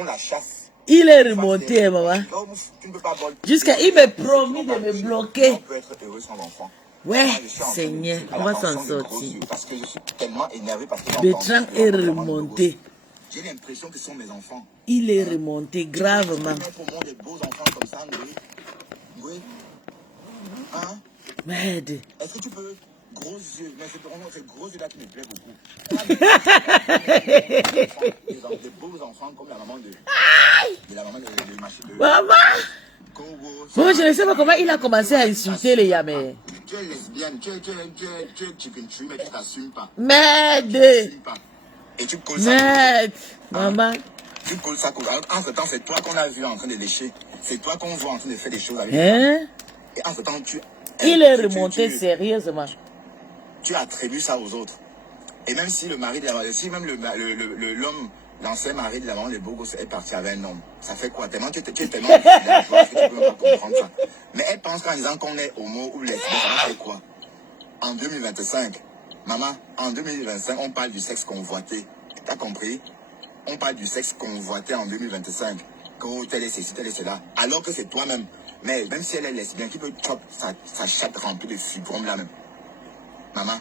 on la chasse. Il est remonté, maman. Jusqu'à il me promis de me bloquer. On peut être heureux sans l'enfant. Ouais, Seigneur, on va s'en sortir. Parce que je suis tellement énervé parce que Bertrand est remonté. j'ai l'impression que ce sont mes enfants. Il est remonté gravement. Mettre au monde des beaux enfants comme ça, oui. Hein? Merde. Est-ce que tu peux gros yeux, mais c'est vraiment ces gros yeux là qui me plaît beaucoup. Des beaux enfants comme la maman de la maman de Machine. Maman! Bon, je ne sais pas comment il a commencé à insulter les Yamé. Tu es lesbienne, tu es chicken tree, mais tu t'assumes pas. Merde! Et tu colles ça. Merde! Maman. Tu colles ça. Entre temps, c'est toi qu'on a vu en train de lécher. C'est toi qu'on voit en train de faire des choses avec Hein? Et entre temps, il est remonté sérieusement. Tu attribues ça aux autres. Et même si le mari de la si même l'homme, l'ancien mari de la maman de Bogos est parti avec un homme, ça fait quoi? Tellement tu es tellement villageois que tu peux pas comprendre ça. Mais elle pense qu'en disant qu'on est homo ou lesbien, ça fait quoi? En 2025, maman, en 2025, on parle du sexe convoité. T'as compris? On parle du sexe convoité en 2025. Que tel est ceci, tel est cela. Alors que c'est toi-même. Mais même si elle est lesbienne, qui peut chop sa chatte remplie de fibromes là-même. Maman.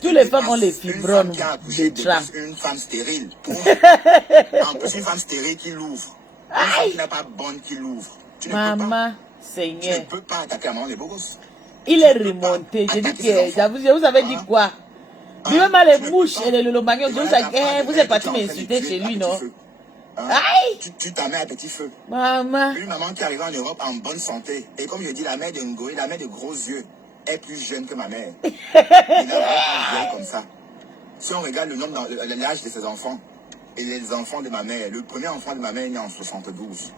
Tous les femmes ont les fibromes. Une femme stérile. En plus, une femme stérile qui l'ouvre. Une femme qui n'a pas bonne qui l'ouvre. Maman, Seigneur. Tu ne peux pas attaquer la maman des beaux gosses. Il est remonté. Je dis que vous avez dit quoi? Même les mouches et les lolomagnos, vous êtes parti m'insulter chez lui, non? Aïe! Tu t'en mets à petit feu. Maman. Une maman qui arrive en Europe en bonne santé. Et comme je dis, la mère de Ngoé, la mère de gros yeux, est plus jeune que ma mère. Elle n'a pas vieille comme ça. Si on regarde le nombre, l'âge de ses enfants, et les enfants de ma mère, le premier enfant de ma mère est né en 72.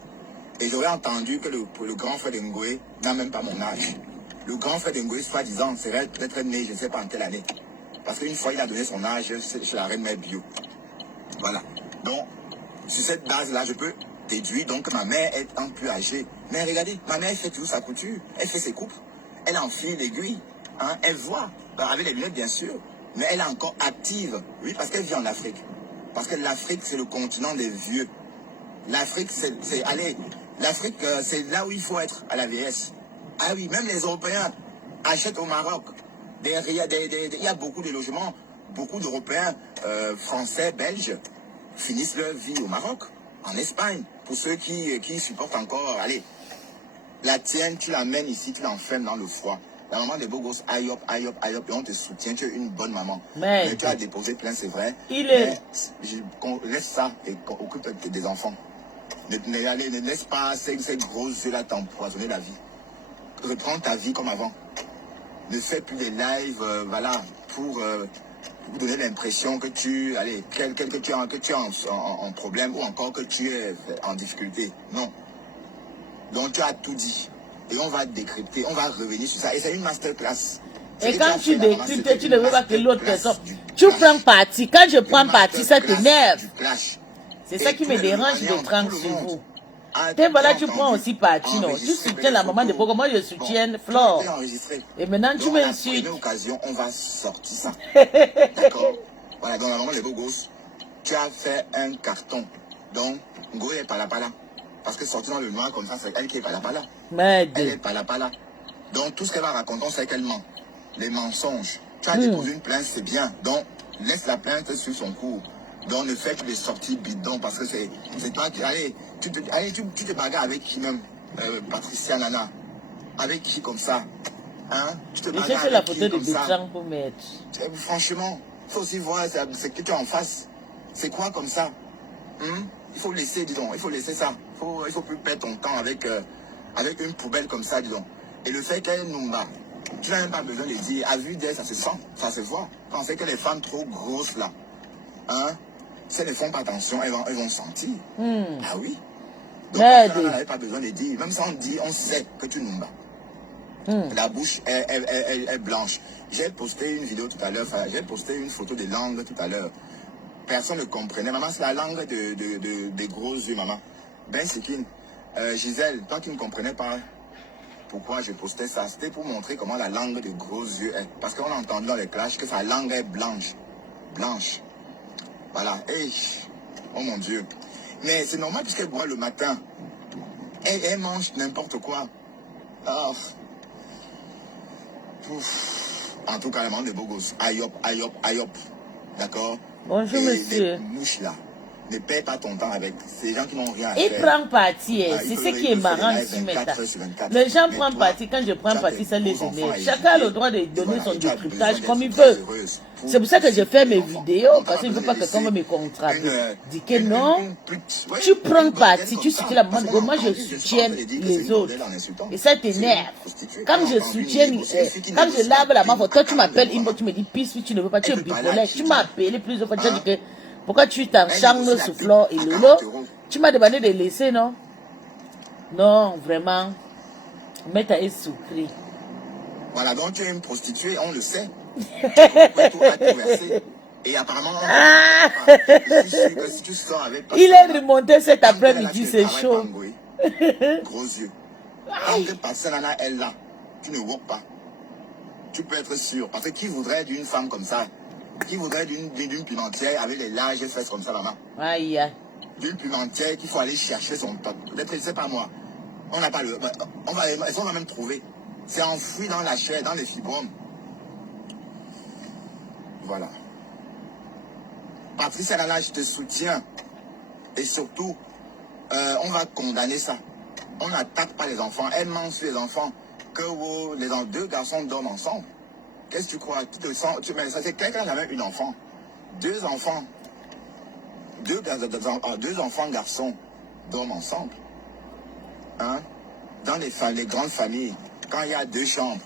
Et j'aurais entendu que le grand frère de Ngoé n'a même pas mon âge. Le grand frère de Ngoé, soi-disant, serait peut-être né, je ne sais pas en quelle année. Parce qu'une fois, il a donné son âge chez la reine mère bio. Voilà. Donc, sur cette base-là, je peux déduire donc que ma mère est un peu âgée. Mais regardez, ma mère fait toujours sa couture. Elle fait ses coupes. Elle enfile l'aiguille. Hein, elle voit. Avec les lunettes, bien sûr. Mais elle est encore active. Oui, parce qu'elle vit en Afrique. Parce que l'Afrique, c'est le continent des vieux. L'Afrique, allez, l'Afrique, c'est là où il faut être à la vieillesse. Ah oui, même les Européens achètent au Maroc. Il y a beaucoup de logements. Beaucoup d'Européens, Français, Belges, finissent leur vie au Maroc, en Espagne. Pour ceux qui supportent encore, allez, la tienne, tu l'amènes ici, tu l'enfermes dans le froid. La maman des beaux gosses, aïe hop, et on te soutient, tu es une bonne maman. Mais tu as déposé plein, c'est vrai. Laisse ça et occupe des enfants. Ne laisse pas ces gros yeux-là t'empoisonner la vie. Reprends ta vie comme avant. Ne fais plus des lives, voilà, pour donner l'impression que tu, allez, que tu es en problème ou encore que tu es en difficulté. Non. Donc tu as tout dit. Et on va décrypter, on va revenir sur ça. Et c'est une masterclass. Et quand tu décryptes, tu ne veux pas que l'autre personne... Tu prends parti. Quand je prends parti, ça t'énerve. C'est ça qui me dérange de prendre sur vous. Et voilà, tu prends aussi parti, non? Tu soutiens la maman de Bogo. Moi, je soutiens Flore. Et maintenant, tu m'insultes. À occasion, on va sortir ça. D'accord? Voilà, dans la maman de Bogos, tu as fait un carton. Donc, Ngo est pas là. Parce que sortir dans le noir comme ça, c'est elle qui est pas là. Elle est pas là. Donc, tout ce qu'elle va raconter, on sait qu'elle ment. Les mensonges. Tu as déposé une plainte, c'est bien. Donc, laisse la plainte sur son cours. Donc, ne fais plus des sorties bidons parce que c'est toi qui... Allez, tu te bagarres avec qui même? Patricia Nana. Avec qui comme ça? Hein? Tu te bagarres avec la qui photo comme de ça? Pour mettre. Franchement, il faut aussi voir ce que tu as en face. C'est quoi comme ça? Il faut laisser, disons, il faut laisser ça. Il faut plus perdre ton temps avec une poubelle comme ça, disons. Et le fait qu'elle nous bat, tu n'as même pas besoin de dire, à vue d'elle, ça se sent, ça se voit. Quand c'est que les femmes trop grosses là, hein, si elles ne font pas attention, elles vont sentir. Ah oui. Donc, on n'avait pas besoin de dire. Même si on dit, on sait que tu nous bats. La bouche est blanche. J'ai posté une vidéo tout à l'heure, j'ai posté une photo de langue tout à l'heure. Personne ne comprenait. Maman, c'est la langue des gros yeux, maman. Ben Sikin, Gisèle, toi qui ne comprenais pas pourquoi je postais ça, c'était pour montrer comment la langue des gros yeux est. Parce qu'on a entendu dans les clashs que sa langue est blanche. Blanche. Voilà. Hey. Oh mon Dieu. Mais c'est normal puisqu'elle boit le matin. Elle mange n'importe quoi. Oh. Ouf. En tout cas, elle mange des beaux gosses. Aïe hop, aïe hop, aïe hop. D'accord? Bonjour, monsieur. Les mouches là. Ne perds pas ton temps avec ces gens qui n'ont rien à Il faire. prend parti, c'est ce qui est marrant ici maintenant. Les gens prennent parti, quand je prends parti, ça les énerve. Chacun a le droit de donner son décryptage comme il veut. C'est pour ça que je fais mes vidéos, parce qu'il ne veut pas que quelqu'un me contrarie. Dis que non, tu prends parti, tu soutiens la maman. Moi, je soutiens les autres. Et ça t'énerve. Quand je soutiens, quand je lave la main, toi tu m'appelles, tu me dis, pisse, tu ne veux pas, tu es bipolaire. Tu m'as appelé plusieurs fois, tu as dit que pourquoi tu t'enchantes sur Flore et Lolo? Tu m'as demandé de laisser, non? Non, vraiment. Mets à souffrir. Voilà, donc tu es une prostituée, on le sait. Tout à tout verser. Et apparemment, si tu sors avec... Il est remonté cet après-midi, c'est chaud. Gros yeux. Quand tu passes là, elle là, tu ne vois pas. Tu peux être sûr. Parce que qui voudrait d'une femme comme ça? Qui voudrait d'une pimentière avec les larges fesses comme ça là-bas? Aïe, aïe. D'une pimentière qu'il faut aller chercher son top. Peut-être, c'est pas moi. On n'a pas le... On va même trouver. C'est enfoui dans la chair, dans les fibromes. Voilà. Patricia Lala, je te soutiens. Et surtout, on va condamner ça. On n'attaque pas les enfants. Elle ment sur les enfants. Que les deux garçons dorment ensemble. Qu'est-ce que tu crois? Ça, c'est quelqu'un qui a même une enfant. Deux enfants. Deux enfants garçons dorment ensemble. Hein? Dans les grandes familles, quand il y a 2 chambres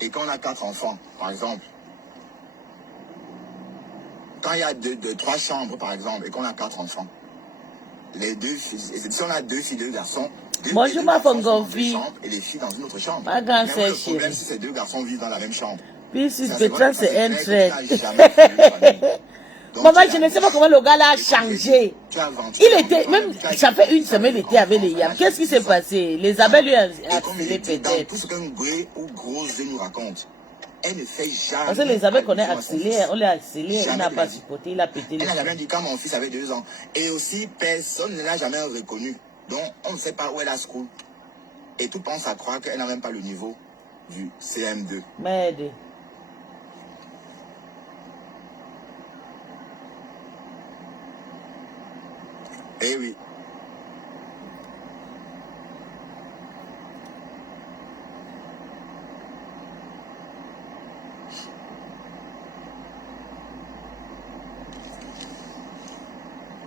et qu'on a 4 enfants, par exemple. Quand il y a 3 chambres, par exemple, et qu'on a 4 enfants. Les 2 filles, si on a 2 filles, 2 garçons, bonjour ma fille. Et les filles dans une autre chambre. Ma grande sœur le problème, si ces 2 garçons vivent dans la même chambre. Puis si Bertrand c'est un trait. Maman, je ne sais pas comment le gars là a changé. Il était, même, ça fait 1 semaine, il était avec les yams. Qu'est-ce qui s'est passé? Les abeilles lui ont accéléré peut-être. Tout ce qu'un Ngoué ou Grosé nous raconte, elle ne fait jamais. Parce que les abeilles qu'on a accéléré, on l'a accéléré, il n'a pas supporté, il a pété les. Elle n'a jamais dit quand mon fils avait 2 ans. Et aussi, personne ne l'a jamais reconnu. Donc, on ne sait pas où elle a school. Et tout pense à croire qu'elle n'a même pas le niveau du CM2. Merde. Eh oui.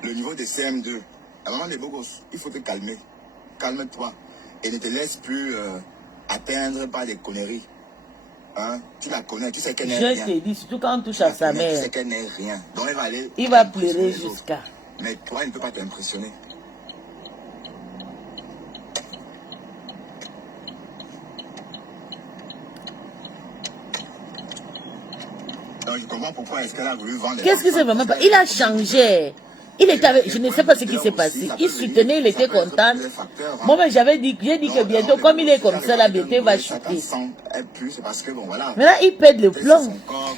Le niveau de CM2. À maman des beaux gosses, il faut te calmer. Calme-toi. Et ne te laisse plus atteindre par des conneries. Hein? Tu la connais, tu sais qu'elle n'est rien. Je te dis, surtout quand on touche à sa mère. Tu sais qu'elle n'est rien. Donc elle va aller... Il va pleurer jusqu'à... Mais toi, il ne peut pas t'impressionner. Donc je comprends pourquoi est-ce qu'elle a voulu vendre... Qu'est-ce qui s'est vraiment passé? Il a changé. Il était avec... Je ne sais pas ce qui s'est passé. Il soutenait, il était content. Moi, j'avais dit, j'ai dit que bientôt, comme il est comme ça, la beauté va chuter. Maintenant, il pète le plomb.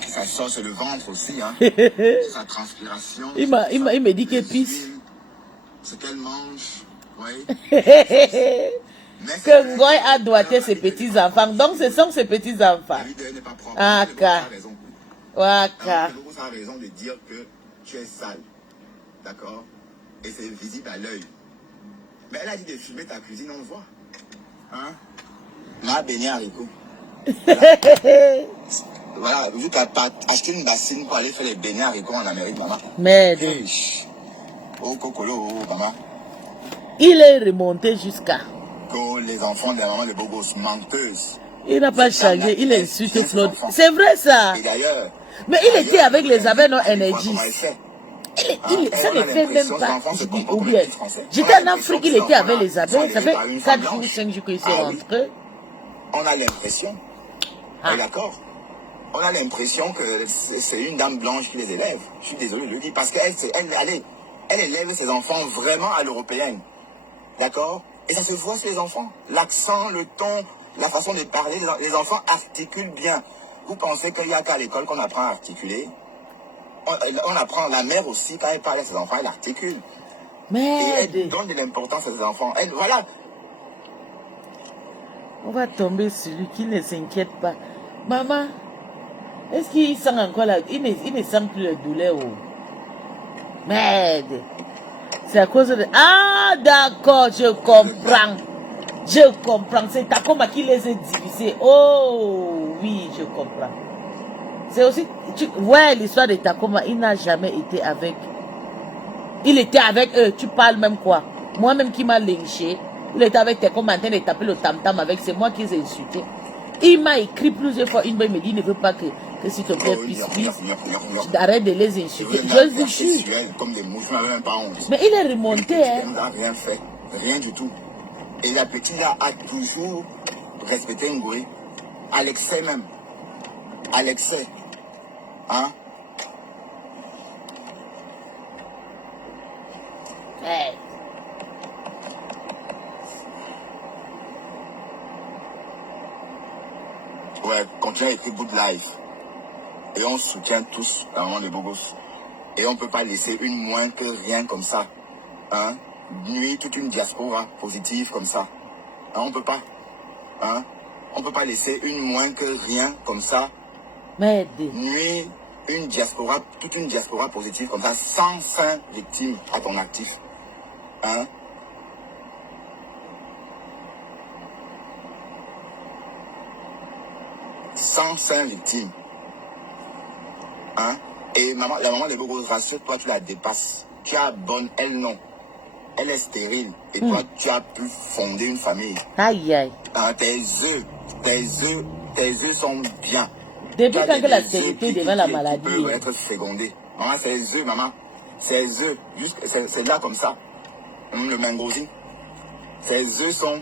Ça sort sur le ventre aussi, hein. Sa transpiration. Il me dit que pisse. Ce qu'elle mange, oui. Que Ngoy a doigté ses petits-enfants. Donc, ce sont ses petits-enfants. Ah, car. Waka. Ça a raison de dire que tu es sale. D'accord? Et c'est visible à l'œil. Mais elle a dit de filmer ta cuisine, on le voit. Hein? Ma beignet haricot. Voilà, vu qu'elle a acheté une bassine pour aller faire les beignets haricots en Amérique, maman. Merde. Oh, Cocolo, oh, maman. Il est remonté jusqu'à... Que les enfants de la maman de beaux gosses, menteuses. Il n'a pas changé, il insulte Claude. C'est vrai ça. Et d'ailleurs... Mais il était avec les abeilles non énergie. Ça ne fait même pas. Ou bien, j'étais en Afrique, il était avec les abeilles. Ça fait 4 jours, 5 jours qu'ils sont rentrés. On a l'impression. D'accord? On a l'impression que c'est une dame blanche qui les élève. Je suis désolé de le dire. Parce qu'elle élève ses enfants vraiment à l'européenne. D'accord? Et ça se voit sur les enfants. L'accent, le ton, la façon de parler, les enfants articulent bien. Vous pensez qu'il n'y a qu'à l'école qu'on apprend à articuler? on apprend, la mère aussi, quand elle parle à ses enfants, elle articule. Et Merde. elle donne de l'importance à ses enfants. Elle, voilà. On va tomber sur lui qui ne s'inquiète pas. Maman, est-ce qu'il sent encore la... Il ne sent plus la douleur. Oh. Merde. C'est à cause de... Ah, d'accord, je comprends. Je comprends. C'est Takoma qui les a divisés. Oh, oui, je comprends. C'est aussi... Ouais, l'histoire de Takoma, il n'a jamais été avec... Il était avec eux. Tu parles même quoi? Moi-même qui m'a lynché. Il était avec Takoma en train de taper le tam-tam avec... C'est moi qui les ai insultés. Il m'a écrit plusieurs fois. Il me dit, il ne veut pas que s'il te plaît, arrête de les insulter. Je vous jure. Mais il est remonté, hein. Il n'a rien fait. Rien du tout. Et la petite là a toujours respecté Ngoué. À l'excès même. À l'excès. Hein? Hey. Ouais, continue à écrire Good Life. Et on soutient tous la maman de Bogos. Et on ne peut pas laisser une moins que rien comme ça. Hein? Nuire toute une diaspora positive comme ça. Hein? On peut pas. Hein? On peut pas laisser une moins que rien comme ça. Merde. Nuire une diaspora, toute une diaspora positive comme ça, 105 victimes à ton actif. Hein? « 105 victimes. Hein? Et maman, la maman de Bogos, rassure-toi, tu la dépasses. Tu as bonne, elle non. Elle est stérile. Et toi, tu as pu fonder une famille. Aïe, aïe. Hein, tes œufs sont bien. Depuis quand la stérilité devient la maladie? Qui peuvent être fécondés. Maman, ces œufs, maman. Ces œufs, c'est là comme ça. Le mangosi. Ces œufs sont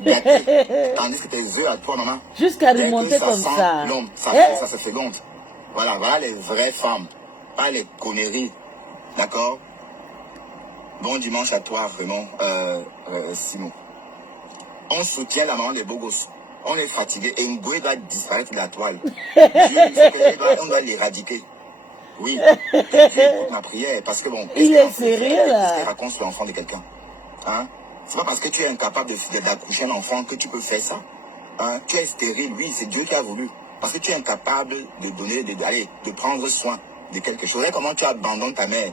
gâtés. Tandis que tes œufs à toi, maman. Jusqu'à remonter comme ça. Ça se féconde. Voilà, voilà les vraies femmes. Pas les conneries. D'accord? Bon dimanche à toi, vraiment, Simon. On soutient la maman des Bogos. On est fatigué. Et Ngoué doit disparaître de la toile. On doit l'éradiquer. Oui. Dieu écoute ma prière. Parce que bon. Il est sérieux là. Qu'est-ce qu'il raconte sur l'enfant de quelqu'un? Hein? C'est pas parce que tu es incapable d'accoucher un enfant que tu peux faire ça. Hein? Tu es stérile, oui, c'est Dieu qui a voulu. Parce que tu es incapable de donner, de prendre soin de quelque chose. Regarde comment tu abandonnes ta mère.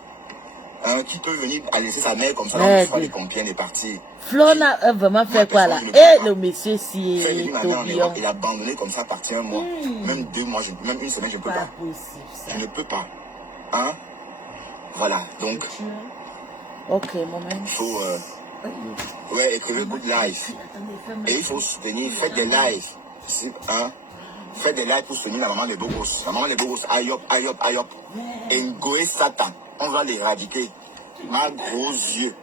Hein? Qui peut venir à laisser sa mère comme ça dans le soir des pompiers et partir? Flona a vraiment fait quoi là? Et le monsieur si tourbillon. Il a abandonné comme ça, partir un mois. Même 2 mois, même une semaine, je ne peux pas. Je ne peux pas. Hein? Voilà, donc. Ok, moment. Il faut. Ouais, écrivez Good Life. Et il faut soutenir, faites des lives. Hein? Faites des lives pour soutenir la maman des Bogos. La maman des Bogos, aïe hop, aïe hop, aïe hop. Et Ngoué Satan, on va l'éradiquer. Ma gros yeux,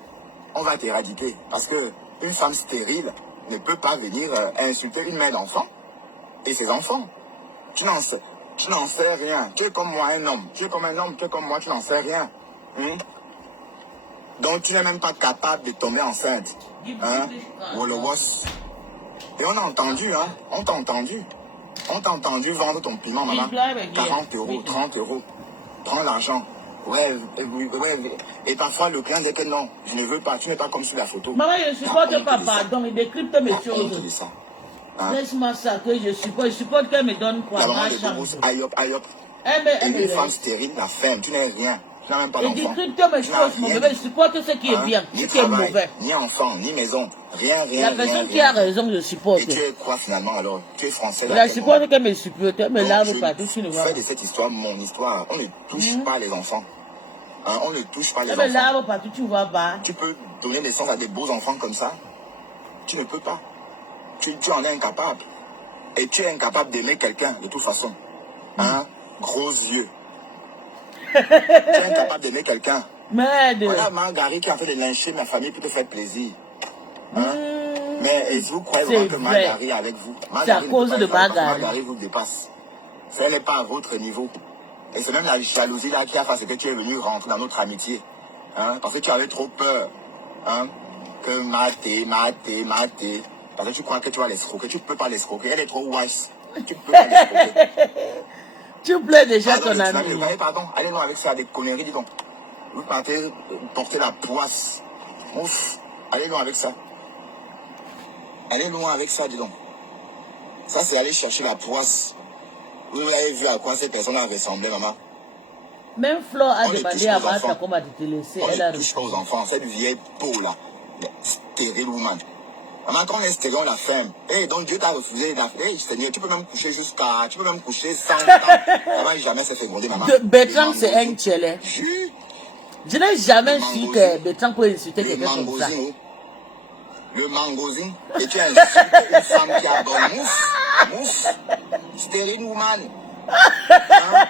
on va t'éradiquer. Parce que une femme stérile ne peut pas venir insulter une mère d'enfant et ses enfants. Tu n'en sais rien. Tu es comme moi, un homme. Tu es comme un homme, tu es comme moi, tu n'en sais rien. Donc tu n'es même pas capable de tomber enceinte. Hein? Et on a entendu, hein? On t'a entendu. On t'a entendu vendre ton piment, maman. 40 €, 30 €. Prends l'argent. Ouais. Et parfois le client dit que non, je ne veux pas, tu n'es pas comme sur la photo. Maman, je ne supporte pas, pardon, il décrypte mes choses. Hein? Laisse-moi ça, que je supporte qu'elle me donne quoi? La maman de Bogos, aïe hop, aïe hop. Et une femme stérile, la ferme, tu n'es rien. Tu n'as même pas d'enfant. Il décrypte mes choses, mon bébé, je supporte ce qui est bien, ce qui est mauvais. Ni enfant, ni maison, rien. La personne qui a raison, je supporte. Et tu es quoi finalement alors? Tu es français. Je supporte qu'elle me supporte, elle me larme partout, tu ne vois pas. Fais de cette histoire mon histoire. On ne touche pas les enfants. Hein, on ne touche pas les enfants. Elle me larme partout, tu ne vois pas. Tu peux donner naissance à des beaux enfants comme ça? Tu ne peux pas. Tu en es incapable. Et tu es incapable d'aimer quelqu'un de toute façon. Hein? Gros yeux. Tu es incapable d'aimer quelqu'un. Merde. Voilà Marguerite qui a fait de lyncher ma famille pour te faire plaisir. Hein? Mais vous croyez vraiment que Marguerite est avec vous? C'est à cause de Marguerite. Marguerite vous dépasse. Elle n'est pas à votre niveau. Et c'est même la jalousie là qui a fait que tu es venu rentrer dans notre amitié. Hein? Parce que tu avais trop peur. Hein? Que maté. Parce que tu crois que tu vas l'escroquer. Tu ne peux pas l'escroquer. Elle est trop wise. Tu ne peux pas l'escroquer. Tu plais déjà ton Pardon, ami. pardon, allez loin avec ça, des conneries, dis donc. Vous partez porter la poisse. Ouf, allez loin avec ça. Allez loin avec ça, dis donc. Ça, c'est aller chercher la poisse. Vous avez vu à quoi ces personnes ressemblaient, maman? Même Flo a On les demandé touche à aux Martha enfants. comment te laisser. On Elle a les touche refusé. aux enfants. Cette vieille peau là. Stérile woman. Maman, quand on est stérile, on la ferme. Eh, donc Dieu t'a refusé. Eh, Seigneur, tu peux même coucher jusqu'à. Tu peux même coucher 100 ans. Maman, jamais s'est fait gronder, maman. Bertrand, c'est un tchélé. Je n'ai jamais su que Bertrand peut insulter Le quelqu'un comme ça. mangosine, le mangosine. Et tu insultes une femme qui a bonne mouffe. Mouffe. Stérile woman. Hein?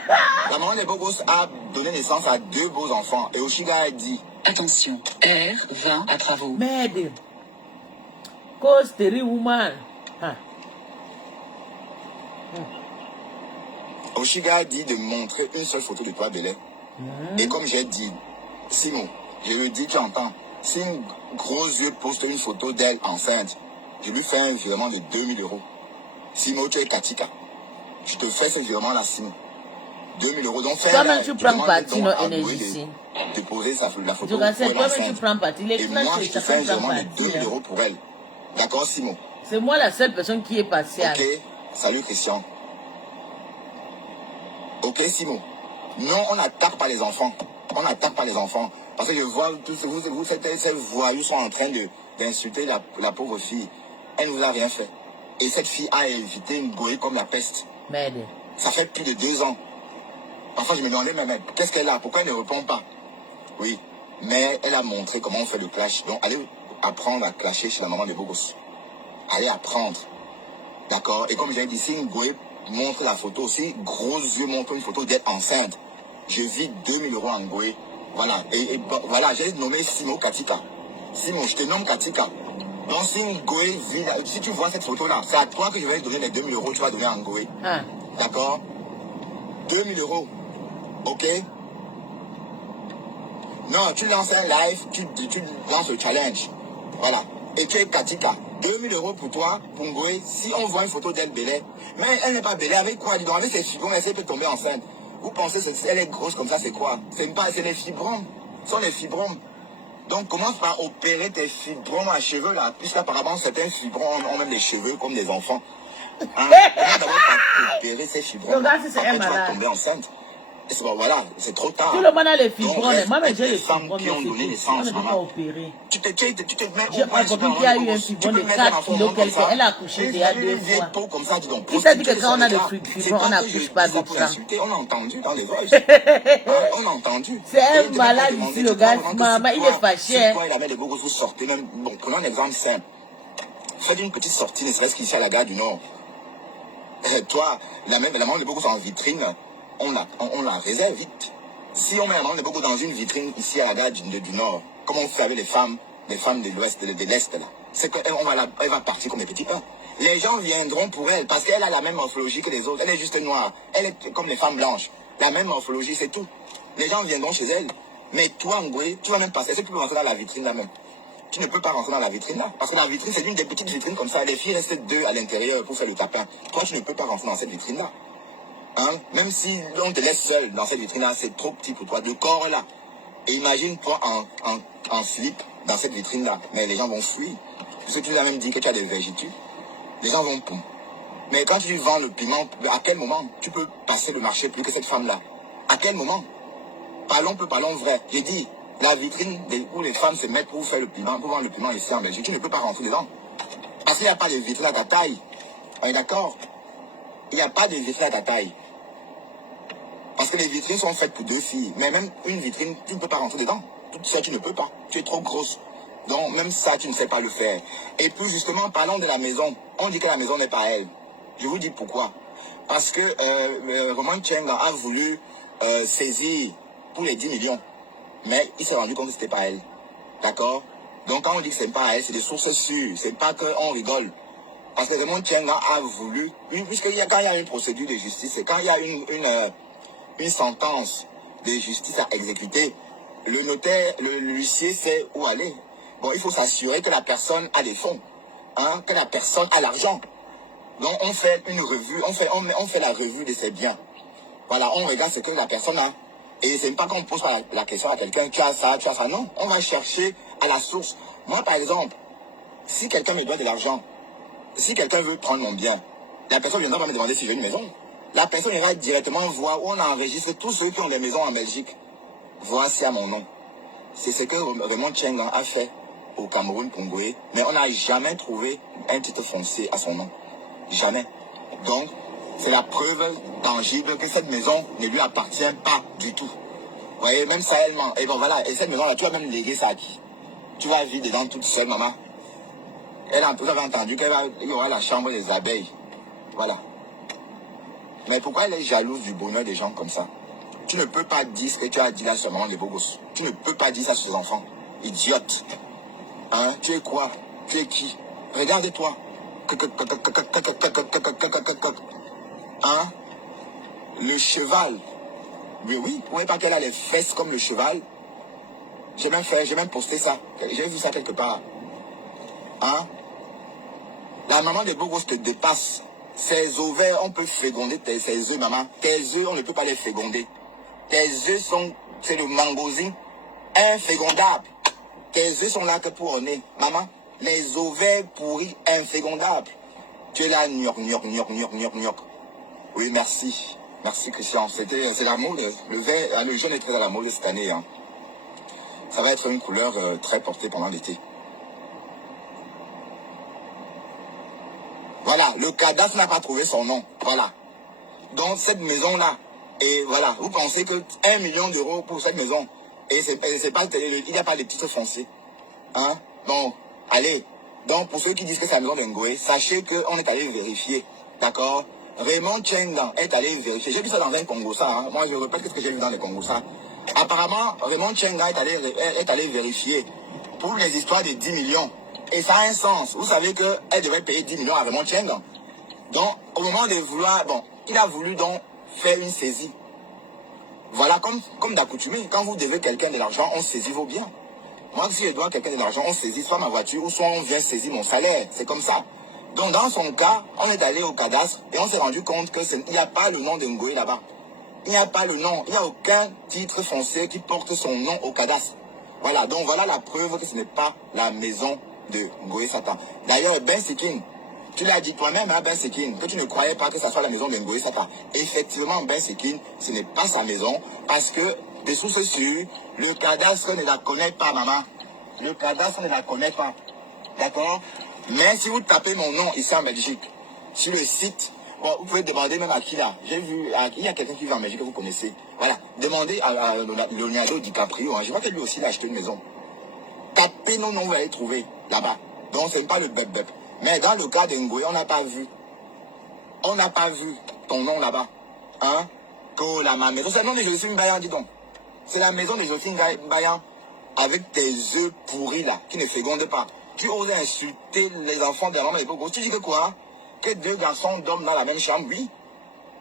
La maman des beaux gosses a donné naissance à 2 beaux enfants. Et Oshiga a dit. Attention, R20 à travaux. Merde. Cause Terry woman. Ah. Oshiga a dit de montrer une seule photo de toi, Belé. Et comme j'ai dit, Simon, je lui dis, tu entends, si une grosse yeux poste une photo d'elle enceinte, je lui fais un virement de 2000 €. Simon, tu es Katika. Je te fais ce virement-là, Simon. 2000 €. Donc, fais Toi-même, tu prends parti dans l'énergie. De poser la photo Je rassure, pour toi-même, l'enceinte. tu prends parti. Les Et moi, classes, je te fais un chacun prend virement de parti. 2000 € pour elle. D'accord, Simon? C'est moi la seule personne qui est partiale. Ok, salut Christian. Ok, Simon. Non, on n'attaque pas les enfants. On n'attaque pas les enfants. Parce que je vois, ces voyous sont en train d'insulter la pauvre fille. Elle ne vous a rien fait. Et cette fille a évité une goée comme la peste. Merde. Ça fait plus de 2 ans. Parfois, je me demandais, mais qu'est-ce qu'elle a? Pourquoi elle ne répond pas? Oui, mais elle a montré comment on fait le clash. Donc, allez apprendre à clasher chez la maman de beaux gosses. Allez apprendre. D'accord? Et comme j'ai dit, si une goée montre la photo, si gros yeux montrent une photo d'être enceinte, je vis 2000 € en goée. Voilà. Et voilà, j'ai nommé Simon Katika. Simon, je te nomme Katika. Donc, si une goée vit, si tu vois cette photo-là, c'est à toi que je vais donner les 2000 €, tu vas donner en goée. Ah. D'accord? 2000 €. Ok? Non, tu lances un live, tu lances le challenge. Voilà. Et tu es Katika. 2000 € pour toi, pour Ngoé, si on voit une photo d'elle belle. Mais elle n'est pas belle. Avec quoi? Dis donc, avec ses fibromes, elle peut tomber enceinte. Vous pensez qu'elle est grosse comme ça, c'est quoi? C'est les fibromes. Ce sont les fibromes. Donc, commence par opérer tes fibromes à cheveux là. Puisqu'apparemment, certains fibromes ont même des cheveux comme des enfants. Hein? Commence d'abord par opérer ces fibromes. Regarde si c'est Après, un tu vas malade. tomber enceinte. Bon, voilà, c'est trop tard. Tout le monde a les fibromes. Donc, Moi, j'ai les femmes fibromes. qui ont donné On naissance, ne peut pas maman. opérer. Tu te mets J'ai au point ma copine qui a eu un fibrome de 4 kilos quelque. Elle a accouché déjà 2 fois. Comme ça, dis donc. Qui t'a dit que quand on a des fibromes, on n'accouche pas vite ça? On a entendu dans les voices. Hein, on a entendu. C'est un Et il te malade même pas ici, demandé, le tu dois gars. vraiment que Maman, si il toi- est fâché. Si toi et la mère de Bogo, vous sortez même. Bon, prenons un exemple simple. Faites une petite sortie, ne serait-ce qu'ici à la gare du Nord. Toi, la maman de Bogo en vitrine, on la réserve vite. Si on met la maman de Bogo dans une vitrine ici à la gare du Nord, comme on fait avec les femmes de l'Ouest, de l'Est là, c'est qu'elle va partir comme des petits pains. Les gens viendront pour elle parce qu'elle a la même morphologie que les autres. Elle est juste noire. Elle est comme les femmes blanches. La même morphologie, c'est tout. Les gens viendront chez elle. Mais toi, Ngoué, tu vas même passer. Est-ce que tu peux rentrer dans la vitrine là même? Tu ne peux pas rentrer dans la vitrine là. Parce que la vitrine, c'est une des petites vitrines comme ça. Les filles restent 2 à l'intérieur pour faire le tapin. Toi, tu ne peux pas rentrer dans cette vitrine là. Hein? Même si on te laisse seul dans cette vitrine là, c'est trop petit pour toi. Le corps est là. Et imagine-toi en slip dans cette vitrine là. Mais les gens vont fuir. Parce que tu nous as même dit que tu as des vergetures. Les gens vont poum. Mais quand tu vends le piment, à quel moment tu peux passer le marché plus que cette femme-là? À quel moment? Parlons vrai. J'ai dit, la vitrine où les femmes se mettent pour faire le piment, pour vendre le piment ici en Belgique, tu ne peux pas rentrer dedans. Parce qu'il n'y a pas de vitrine à ta taille. On est d'accord? Il n'y a pas de vitrine à ta taille. Parce que les vitrines sont faites pour 2 filles. Mais même une vitrine, tu ne peux pas rentrer dedans. Tout ça, tu ne peux pas. Tu es trop grosse. Donc, même ça, tu ne sais pas le faire. Et puis, justement, parlons de la maison. On dit que la maison n'est pas à elle. Je vous dis pourquoi. Parce que Roman Tchenga a voulu saisir pour les 10 millions. Mais il s'est rendu compte que ce n'était pas elle. D'accord? Donc, quand on dit que ce n'est pas à elle, c'est des sources sûres. C'est pas qu'on rigole. Parce que Raymond Tchenga a voulu, puisque quand il y a une procédure de justice, et quand il y a une sentence de justice à exécuter, le notaire, l'huissier sait où aller. Bon, il faut s'assurer que la personne a des fonds, hein, que la personne a l'argent. Donc, on fait une revue, on fait la revue de ses biens. Voilà, on regarde ce que la personne a. Et c'est pas qu'on pose pas la question à quelqu'un, tu as ça, non. On va chercher à la source. Moi, par exemple, si quelqu'un me doit de l'argent, si quelqu'un veut prendre mon bien, la personne ne viendra pas me demander si j'ai une maison. La personne ira directement voir où on enregistre tous ceux qui ont des maisons en Belgique. Voici à mon nom. C'est ce que Raymond Tchengan a fait au Cameroun congolais, mais on n'a jamais trouvé un titre foncier à son nom. Jamais. Donc, c'est la preuve tangible que cette maison ne lui appartient pas du tout. Vous voyez, même ça, elle ment. Et bon, voilà, et cette maison-là, tu vas même léguer ça à qui? Tu vas vivre dedans toute seule, maman. Vous avez entendu qu'il y aura la chambre des abeilles. Voilà. Mais pourquoi elle est jalouse du bonheur des gens comme ça? Tu ne peux pas dire ce que tu as dit là sur maman des beaux gosses. Tu ne peux pas dire ça sur tes enfants. Idiote. Hein? Tu es quoi? Tu es qui? Regarde-toi. Hein? Le cheval. Oui, oui. Vous voyez pas qu'elle a les fesses comme le cheval? J'ai même posté ça. J'ai vu ça quelque part. Hein? La maman des beaux gosses te dépasse. Ses ovaires, on peut féconder ses œufs, maman. Tes œufs, on ne peut pas les féconder. Tes œufs sont, c'est le mangosine, infécondable. Tes œufs sont là que pour orner. Maman, les ovaires pourris, infécondables. Tu es là, gnoc. Oui, merci. Merci, Christian. C'est la mode. Le jaune est très à la mode cette année. Hein. Ça va être une couleur très portée pendant l'été. Voilà, le cadastre n'a pas trouvé son nom. Voilà. Donc, cette maison-là, et voilà, vous pensez que 1 million d'euros pour cette maison, et c'est pas, il n'y a pas de titre foncier. Hein? Donc, allez. Donc, pour ceux qui disent que c'est la maison d'Ngoé, sachez qu'on est allé vérifier. D'accord? Raymond Tchengan est allé vérifier. J'ai vu ça dans un Congossa. Hein? Moi, je répète ce que j'ai vu dans les Congossa. Apparemment, Raymond Tchengan est allé vérifier pour les histoires de 10 millions. Et ça a un sens. Vous savez qu'elle devrait payer 10 millions à Raymond Tchengan. Donc, au moment de vouloir, bon, il a voulu donc faire une saisie. Voilà, comme d'accoutumé, quand vous devez quelqu'un de l'argent, on saisit vos biens. Moi, si je dois quelqu'un de l'argent, on saisit soit ma voiture, ou soit on vient saisir mon salaire. C'est comme ça. Donc, dans son cas, on est allé au cadastre et on s'est rendu compte qu'il n'y a pas le nom de Ngoé là-bas. Il n'y a pas le nom. Il n'y a aucun titre foncier qui porte son nom au cadastre. Voilà, donc voilà la preuve que ce n'est pas la maison de Ngoé Sata. D'ailleurs, Ben Sekin, tu l'as dit toi-même, hein, Ben Sekin, que tu ne croyais pas que ça soit la maison de Ngoé Sata. Effectivement, Ben Sekin, ce n'est pas sa maison, parce que, de sources sûres, le cadastre ne la connaît pas, maman. Le cadastre ne la connaît pas. D'accord? Mais si vous tapez mon nom ici en Belgique, sur le site, bon, vous pouvez demander même à qui là. J'ai vu, il y a quelqu'un qui vit en Belgique que vous connaissez. Voilà. Demandez à Leonardo DiCaprio. Hein. Je vois que lui aussi il a acheté une maison. Tapez nos noms, vous allez trouver là-bas. Donc, ce n'est pas le bep-bep. Mais dans le cas d'Ngoé, on n'a pas vu. On n'a pas vu ton nom là-bas. Hein? Que la maison. C'est le nom de Joséphine Bayan, dis donc. C'est la maison de Joséphine Bayan avec tes œufs pourris là, qui ne fécondent pas. Tu oses insulter les enfants de la maman et beaucoup. Tu dis que quoi? Que 2 garçons dorment dans la même chambre, oui.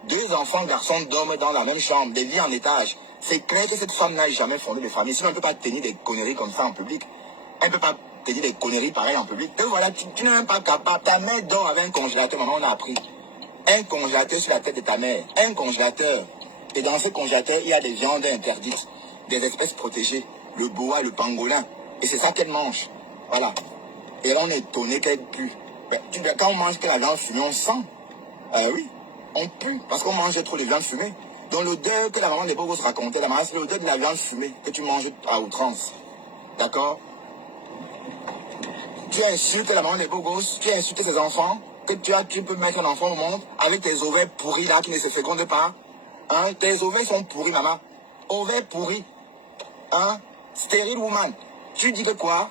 2 enfants garçons dorment dans la même chambre, des lits en étage. C'est clair que cette femme n'a jamais fondé de famille. Sinon, elle ne peut pas tenir des conneries comme ça en public. Elle ne peut pas tenir des conneries pareilles en public. Donc voilà, tu n'es même pas capable. Ta mère dort avec un congélateur, maman, on a appris. Un congélateur sur la tête de ta mère. Un congélateur. Et dans ce congélateur, il y a des viandes interdites, des espèces protégées. Le boa, le pangolin. Et c'est ça qu'elle mange. Voilà. Et là, on est étonné qu'elle pue. Quand on mange que la viande fumée, on sent. Oui, on pue parce qu'on mange trop de viande fumée. Donc l'odeur que la maman des beaux gosses racontait, la maman, c'est l'odeur de la viande fumée que tu manges à outrance. D'accord? Tu insultes la maman des beaux gosses, tu insultes ses enfants, que tu peux mettre un enfant au monde avec tes ovaires pourris là qui ne se fécondent pas. Hein? Tes ovaires sont pourris, maman. Ovaires pourris. Hein? Stérile woman. Tu dis que quoi?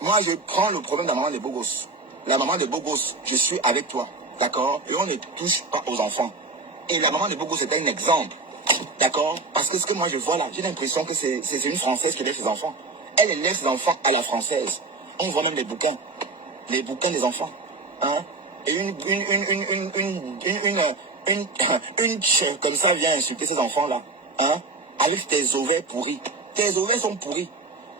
Moi, je prends le problème de la maman des beaux gosses. La maman des beaux gosses, je suis avec toi. D'accord? Et on ne touche pas aux enfants. Et la maman des beaux gosses, c'est un exemple. D'accord? Parce que ce que moi je vois là, j'ai l'impression que c'est une Française qui élève ses enfants. Elle élève ses enfants à la française. On voit même les bouquins. Les bouquins des enfants. Hein? Et une comme ça vient insulter ces enfants-là. Hein? Avec tes ovaires pourris. Tes ovaires sont pourris.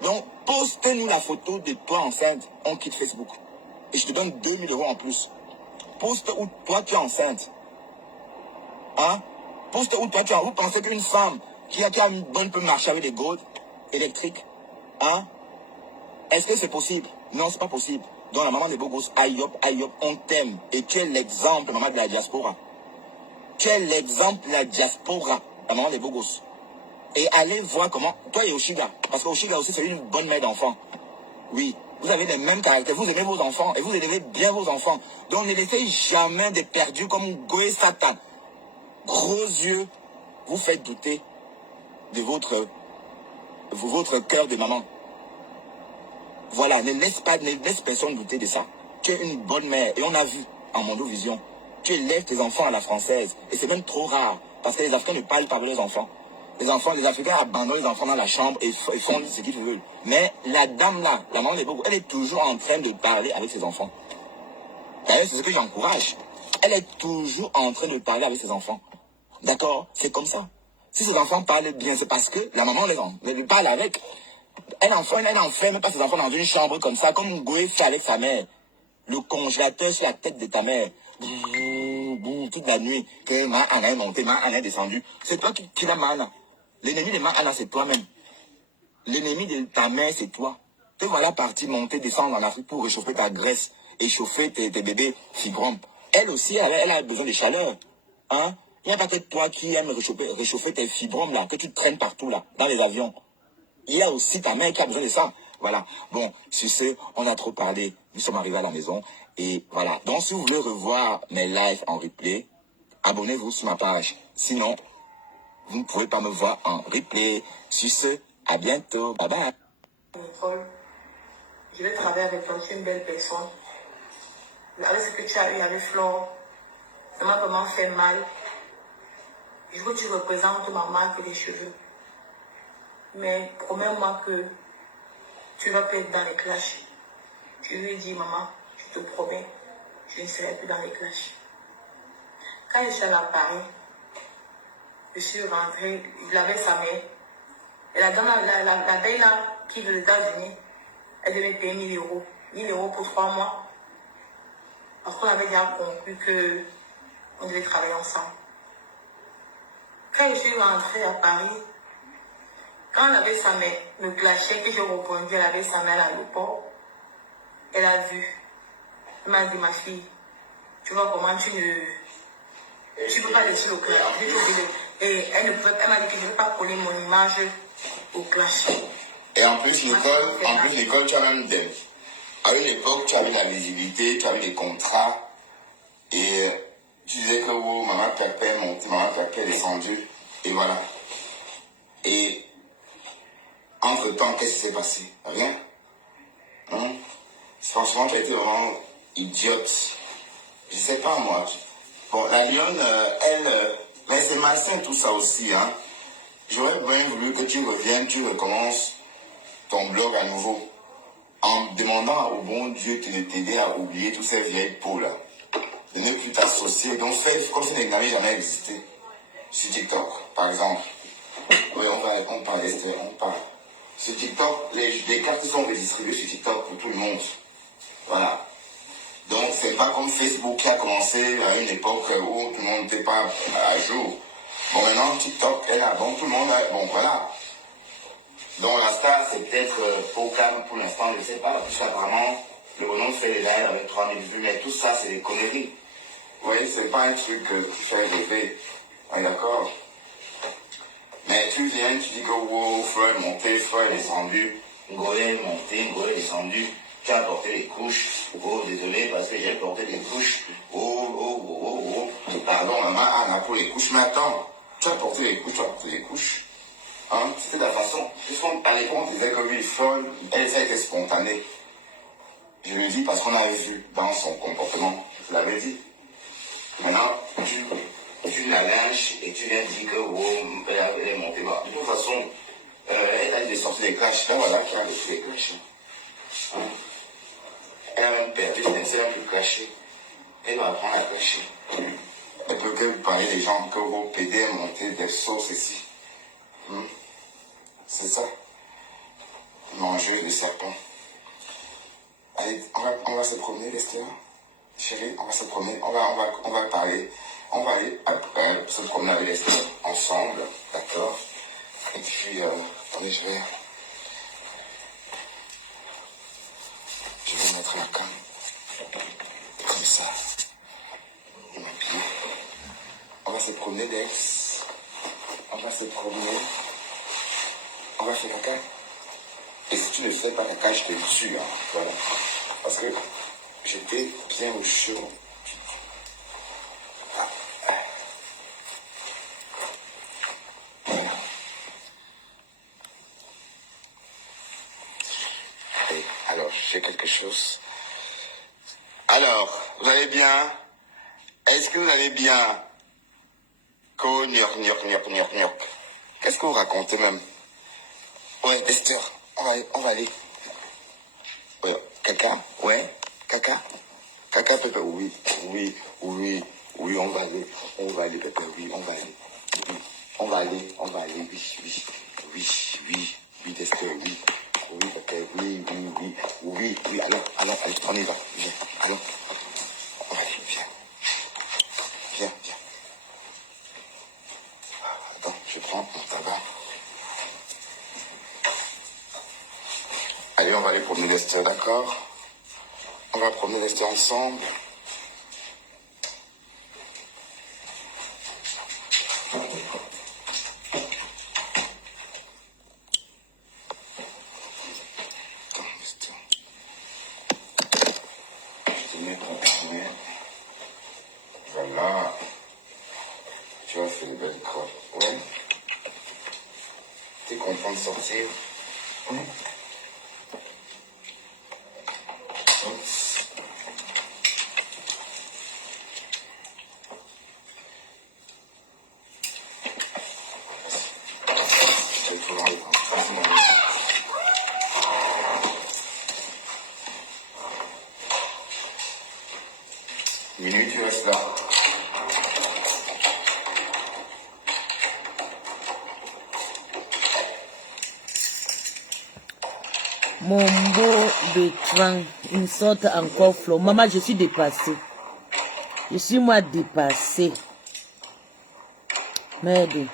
Donc, poste-nous la photo de toi enceinte. On quitte Facebook. Et je te donne 2 000 € en plus. Poste où toi tu es enceinte. Hein? Ou toi, vous pensez qu'une femme qui a une bonne peut marcher avec des godes électriques, hein? Est-ce que c'est possible? Non, c'est pas possible. Donc la maman des beaux gosses, aïe hop, on t'aime. Et tu es l'exemple, maman de la diaspora. Tu es l'exemple de la diaspora, la maman des beaux gosses. Et allez voir comment, toi et Oshiga, parce que Oshiga aussi c'est une bonne mère d'enfant. Oui, vous avez les mêmes caractères, vous aimez vos enfants et vous élevez bien vos enfants. Donc ne laissez jamais des perdus comme Goé Satan. Gros yeux, vous faites douter de votre cœur de maman. Voilà, ne laisse personne douter de ça. Tu es une bonne mère et on a vu en Mondovision. Tu élèves tes enfants à la française et c'est même trop rare parce que les Africains ne parlent pas avec leurs enfants. Les Africains abandonnent les enfants dans la chambre et font ce qu'ils veulent. Mais la dame là, la maman des beaux, elle est toujours en train de parler avec ses enfants. D'ailleurs, c'est ce que j'encourage. Elle est toujours en train de parler avec ses enfants. D'accord? C'est comme ça. Si ses enfants parlent bien, c'est parce que la maman les parle avec. Elle n'enferme pas ses enfants dans une chambre comme ça, comme Goé fait avec sa mère. Le congélateur sur la tête de ta mère. Toute la nuit, que ma Anna est montée, ma Anna est descendue. C'est toi qui l'as mal. L'ennemi de ma Anna, c'est toi-même. L'ennemi de ta mère, c'est toi. Te voilà parti monter, descendre en Afrique pour réchauffer ta graisse et chauffer tes bébés fibromes. Elle aussi, elle a besoin de chaleur. Hein? Il n'y a pas que toi qui aimes réchauffer tes fibromes là, que tu traînes partout là, dans les avions. Il y a aussi ta mère qui a besoin de ça. Voilà. Bon, sur ce, on a trop parlé. Nous sommes arrivés à la maison. Et voilà. Donc, si vous voulez revoir mes lives en replay, abonnez-vous sur ma page. Sinon, vous ne pouvez pas me voir en replay. Sur ce, à bientôt. Bye bye. Nicole, je vais travailler avec toi. Tu es une belle personne. Avec ce que tu as eu avec Flore, ça m'a vraiment fait mal. Je veux que tu représentes ma marque des cheveux. Mais promets-moi que tu vas pas être dans les clashs. Je lui ai dit, maman, je te promets, je ne serai plus dans les clashs. Quand je suis allée à Paris, je suis rentrée, il avait sa mère. Et la dame là, qui est aux États-Unis, elle devait payer 1000 euros. 1000 euros pour 3 mois. Parce qu'on avait déjà conclu qu'on devait travailler ensemble. Quand je suis rentrée à Paris, quand elle avait sa mère, me clashait, que je répondais, elle avait sa mère à l'aéroport, elle a vu. Elle m'a dit, ma fille, tu vois comment tu peux pas laisser le clash. Et elle m'a dit que je ne vais pas coller mon image au clash. Et en plus, Nicole, tu as même des... À une époque, tu avais la visibilité, tu avais des contrats, et tu disais que oh, maman Pépé est montée, maman Pépé est descendue, et voilà. Et entre-temps, qu'est-ce qui s'est passé? Rien. Hein? Franchement, tu as été vraiment idiote. Je sais pas, moi. Bon, la lionne, mais c'est malsain tout ça aussi, hein. J'aurais bien voulu que tu reviennes, tu recommences ton blog à nouveau. En demandant au bon Dieu de t'aider à oublier toutes ces vieilles peaux-là. De ne plus t'associer. Donc, fais comme si elles n'avaient jamais existé. Sur TikTok, par exemple. Oui, on parle d'Esther, on parle. Sur TikTok, les cartes sont redistribuées sur TikTok pour tout le monde. Voilà. Donc, c'est pas comme Facebook qui a commencé à une époque où tout le monde n'était pas à jour. Bon, maintenant, TikTok est là. Bon, tout le monde a... Bon, voilà. Donc, la star, c'est peut-être Ocam pour l'instant, je ne sais pas. Puisqu'apparemment, le bonhomme fait les lives avec 3000 vues. Mais tout ça, c'est des conneries. Vous voyez, c'est pas un truc qui fait rêver. Ouais, d'accord. Mais tu viens, tu dis que wow, Fleur est monté, Fleur est descendu. Ngoé est monté, Ngoé est descendu. Tu as porté les couches. Oh, désolé, parce que j'ai porté les couches. Oh. Pardon, maman, Anna, pour les couches. Mais attends, tu as porté les couches, tu as porté les couches. Hein? C'était la façon. Puisqu'à l'époque, on disait que oui, Fleur, elle, ça a été spontané. Je le dis parce qu'on avait vu dans son comportement. Je l'avais dit. Maintenant, tu la lynches et tu viens dire que oh, elle est montée. Bah, de toute façon, elle a dit de sortir des clashs. Là, voilà, qui a reçu les clashs. Hein? Elle a même perdu, c'est un peu clasher. Elle doit apprendre à clasher. Elle peut que parler des gens que vos PD est monté des sauces ici. C'est ça. Manger des serpents. Allez, on va se promener, Esther. Chérie, on va se promener. On va parler. On va aller se promener avec les ensemble, d'accord? Et puis, attendez, je vais mettre la canne, comme ça, et m'habiller. On va se promener, Dex. On va se promener. On va faire caca. Et si tu ne fais pas caca, je te tue, hein, voilà. Parce que j'étais bien au chaud. Et alors, j'ai quelque chose. Alors, vous allez bien? Est-ce que vous allez bien? Qu'est-ce que vous racontez même? Ouais, Esther, on va aller. Ouais, caca? Ouais, caca? Caca, pépé, oui, on va aller, pépé, oui, on va aller. Oui, on va aller, oui, Esther, oui, pépé, oui, allons, allez, on y va, viens, allons, on va aller, viens. Attends, je prends mon tabac. Allez, on va aller promener l'Esther, d'accord? On va promener l'Esther ensemble. Attends, Esther. Je te mets ton pied. Voilà. Tu vas faire une belle crotte. Ouais. T'es content de sortir? Oui. Minuit, tu restes là. Mon beau de train, une sorte encore flot. Maman, je suis dépassée. Je suis moi dépassée. Merde.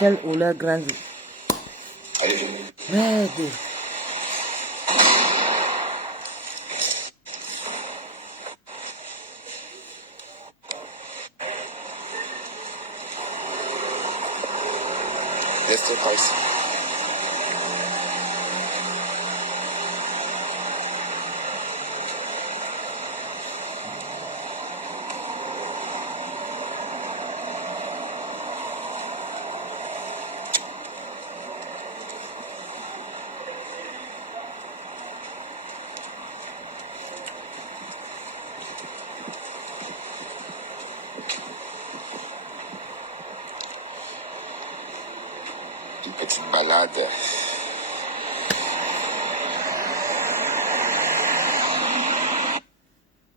Quelle oleur grande. Allez, viens. Merde. Laisse-toi par ici. Une petite balade.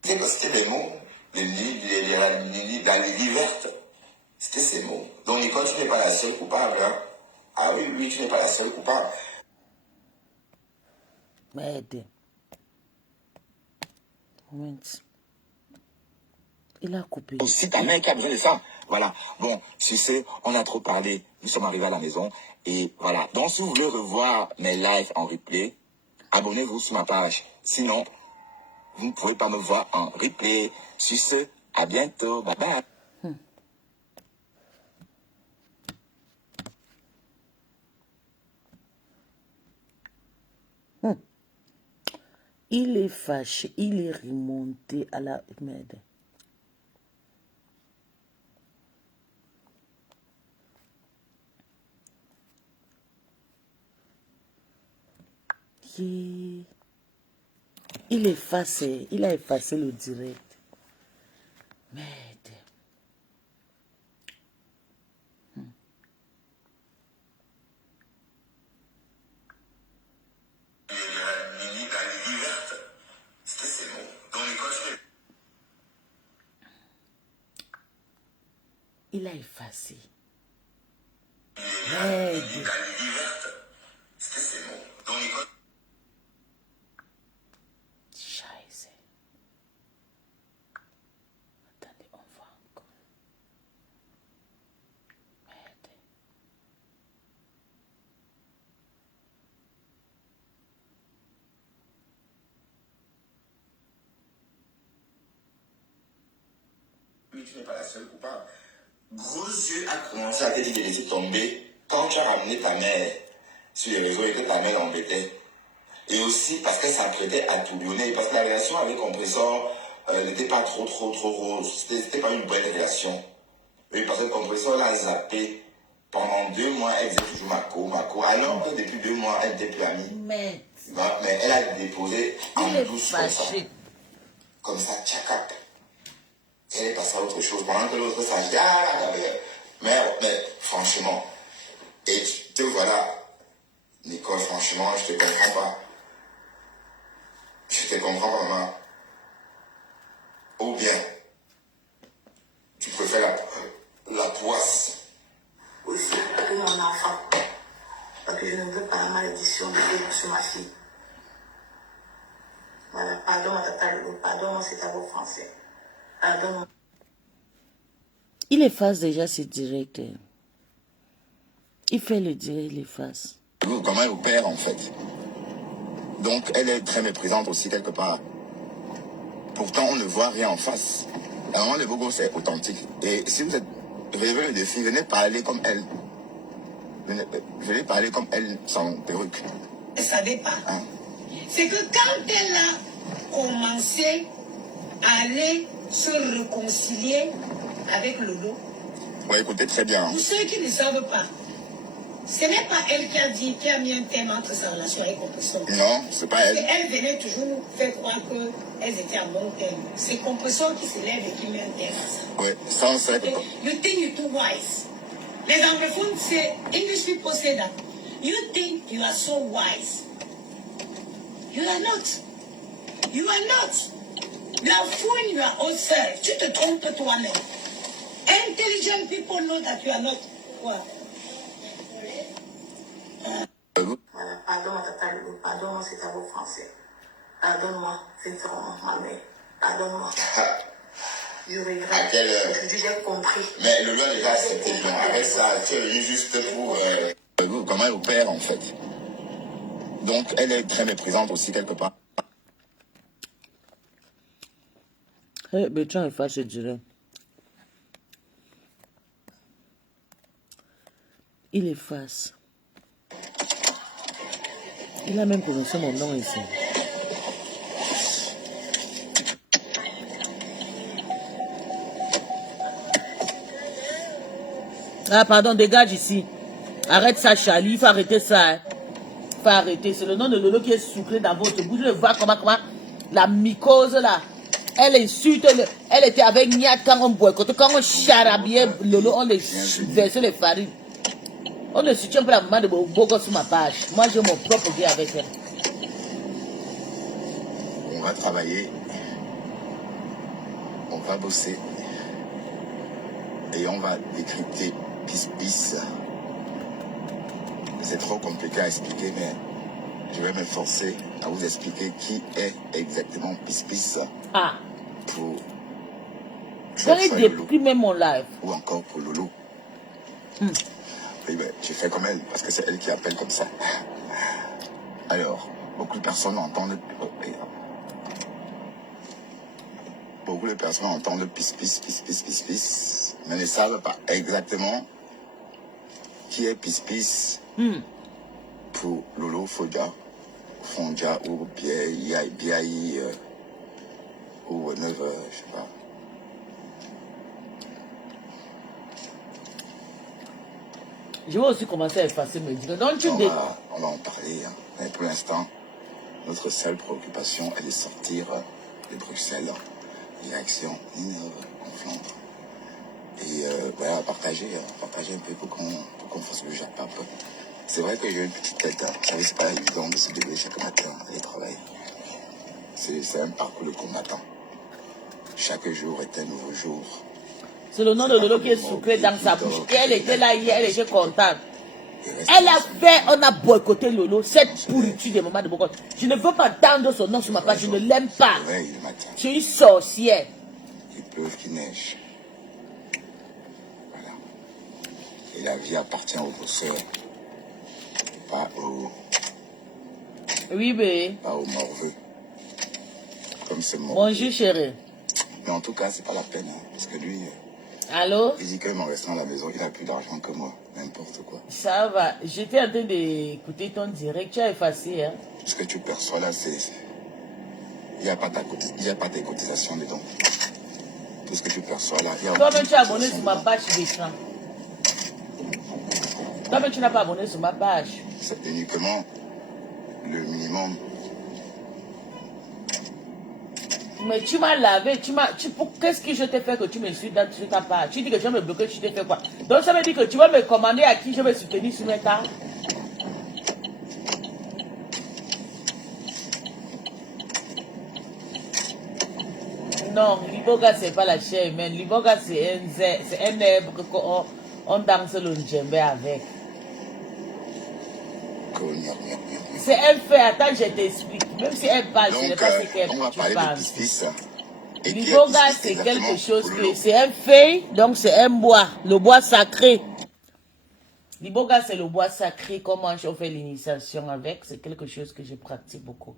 C'était des mots, les lits vertes. C'était ces mots. Donc, Nicole, tu n'es pas la seule coupable. Hein? Ah oui, tu n'es pas la seule coupable. Merde. Moment. Il a coupé. Si ta mère qui a besoin de ça, voilà. Bon, si c'est, on a trop parlé, nous sommes arrivés à la maison, et voilà. Donc, si vous voulez revoir mes lives en replay, abonnez-vous sur ma page. Sinon, vous ne pouvez pas me voir en replay. Sur ce, à bientôt. Bye bye. Il est fâché. Il est remonté à la merde. Il est effacé. Il a effacé le direct. Merde. Il a effacé. Merde. C'était ces mots. Dans l'école. Scheiße. Attendez, on voit encore. Merde. Mais tu n'es pas la seule coupable. Gros yeux a commencé à te dire de laisser tomber quand tu as ramené ta mère sur les réseaux et que ta mère l'embêtait. Et aussi parce qu'elle s'apprêtait à tourbillonner. Parce que la relation avec Compressor n'était pas trop rose. C'était pas une bonne relation. Oui, parce que Compressor l'a zappé. Pendant 2 mois, elle faisait toujours Mako. Alors que depuis 2 mois, elle n'était plus amie. Merde. Mais elle a déposé en Il est douce comme ça. fâché. Comme ça, tchakap. Elle est passée à autre chose. Pendant que l'autre s'agitait. Mais franchement, et te voilà, Nicole, franchement, je te comprends pas. Je te comprends pas, maman. Ou bien, tu préfères la poisse. Aussi, que mon enfant. Parce que je ne veux pas la malédiction de Dieu sur ma fille. Voilà, pardon, ma tata Lolo, pardon, c'est à vos français. Pardon. Il efface déjà ses directs. Il fait le direct, il efface. Comment elle opère, en fait. Donc, elle est très méprisante aussi, quelque part. Pourtant, on ne voit rien en face. La maman de Bogo, c'est authentique. Et si vous êtes... Relevez le défi, venez parler comme elle. Venez parler comme elle, sans perruque. Elle ne savait pas. Hein? C'est que quand elle a commencé à aller se réconcilier avec Lolo, Ouais, écoutez très bien. pour ceux qui ne savent pas, ce n'est pas elle qui a mis un thème entre sa relation avec Compressor. Non, c'est pas elle. Elle venait toujours faire croire qu'elles étaient en bon thème. C'est Compressor qui se lève et qui met un thème à ça. Ouais, ça, on sait que... You think you're too wise. Les anglophones, c'est English people say that. You think you are so wise. You are not. You are not. You are fooling your own self. Tu te trompes toi-même. Intelligent people know that you are not. What? Voilà, pardon, ma tata Lolo, pardon, c'est à vos français. Pardonne-moi, sincèrement, ma mère. Pardonne-moi. Je regrette. À quelle heure? Aujourd'hui, j'ai compris. Mais le loi déjà accepté, donc avec ça, tu es venu juste pour... comment elle opère, en fait. Donc, elle est très méprisante aussi, quelque part. Bertrand efface, je dirais. Il efface. Il a même prononcé mon nom ici. Ah, pardon, dégage ici. Arrête ça, Charlie. Il faut arrêter ça. Hein. Il faut arrêter. C'est le nom de Lolo qui est sucré dans votre bouche. Je vois comment la mycose là. Elle insulte. Elle était avec Niat quand on boycottait. Quand on charabillait Lolo, on les versait les farines. On ne soutient pas la maman de Bogo sur ma page. Moi, j'ai mon propre vie avec elle. On va travailler. On va bosser. Et on va décrypter Pis. C'est trop compliqué à expliquer, mais je vais m'efforcer à vous expliquer qui est exactement Pis. Ah. Pour J'allais déprimer mon live. ou encore pour Lolo. Oui, ben, j'ai fait comme elle, parce que c'est elle qui appelle comme ça. Alors, beaucoup de personnes entendent... Beaucoup de personnes entendent Pis, mais ne savent pas exactement qui est Pis pour Lolo Fodia, Fondia ou Biaï ou Neuve, je sais pas. Je vais aussi commencer à effacer mes dires. Donc, On va en parler, hein. Mais pour l'instant, notre seule préoccupation est de sortir de Bruxelles, direction Ninove, en Flandre. Et voilà, partager un peu pour qu'on fasse le jackpot. C'est vrai que j'ai une petite tête, hein. Vous savez, c'est pas évident de se lever chaque matin, aller travailler. C'est un parcours de combattant. Chaque jour est un nouveau jour. C'est le nom de Lolo qui est sucré dans sa bouche. Et elle était là hier, elle était contente. Elle a fait, on a boycotté Lolo, cette pourriture des mamans de Bogos. Je ne veux pas entendre son nom sur ma page, je ne l'aime pas. C'est une sorcière. Qu'il pleuve, qu'il neige. Voilà. Et la vie appartient aux bosseurs. Pas aux... Oui, mais... Pas aux morveux. Comme ce mort. Bonjour, chérie. Mais en tout cas, c'est pas la peine. Hein, parce que lui... Allô? Il dit qu'en restant à la maison, il a plus d'argent que moi. N'importe quoi. Ça va. J'étais en train d'écouter ton direct. Tu as effacé, hein? Ce que tu perçois là, c'est... Il n'y a pas tes cotisations dedans. Tout ce que tu perçois là, il y a... Toi-même, tu es abonné sur ma page d'écran. Toi-même, tu n'as pas abonné sur ma page. C'est uniquement le minimum. Mais tu m'as lavé, qu'est-ce que je t'ai fait que tu me suis dans sur ta page? Tu dis que je vais me bloquer, tu t'es fait quoi? Donc ça veut dire que tu vas me commander à qui je vais soutenir sur mes cas? Non, l'iboga c'est pas la chair humaine, l'iboga c'est un herbe qu'on danse le djembé avec. C'est un fait, attends, je t'explique. Même si elle parle, ce n'est pas ce qu'elle pense. L'iboga, c'est quelque chose que... C'est un fait, donc c'est un bois, le bois sacré. L'iboga, c'est le bois sacré, comment on fait l'initiation avec. C'est quelque chose que je pratique beaucoup.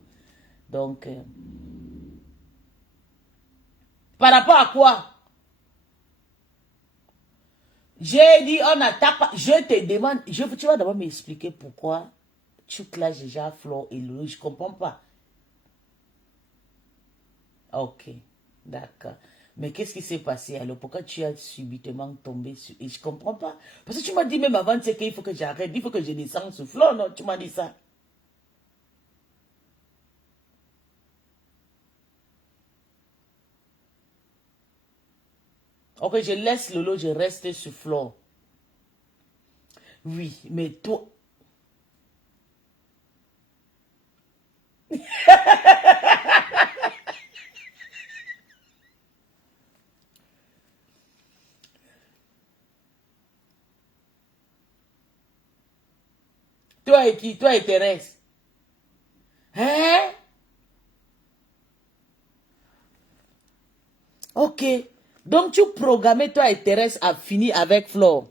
Donc, par rapport à quoi? J'ai dit, on n'attaque pas. Je te demande, tu vas d'abord m'expliquer pourquoi tu clashes déjà Flore et Lolo. Je ne comprends pas. Ok, d'accord. Mais qu'est-ce qui s'est passé alors? Pourquoi tu as subitement tombé sur... Et je ne comprends pas. Parce que tu m'as dit même avant qu'il faut que j'arrête. Il faut que je descende sur Flore, non? Tu m'as dit ça. Ok, je laisse Lolo, je reste sur Flore. Oui, mais toi... Toi et qui? Toi et Thérèse. Hein? Ok. Donc tu programmais toi et Thérèse à finir avec Flore.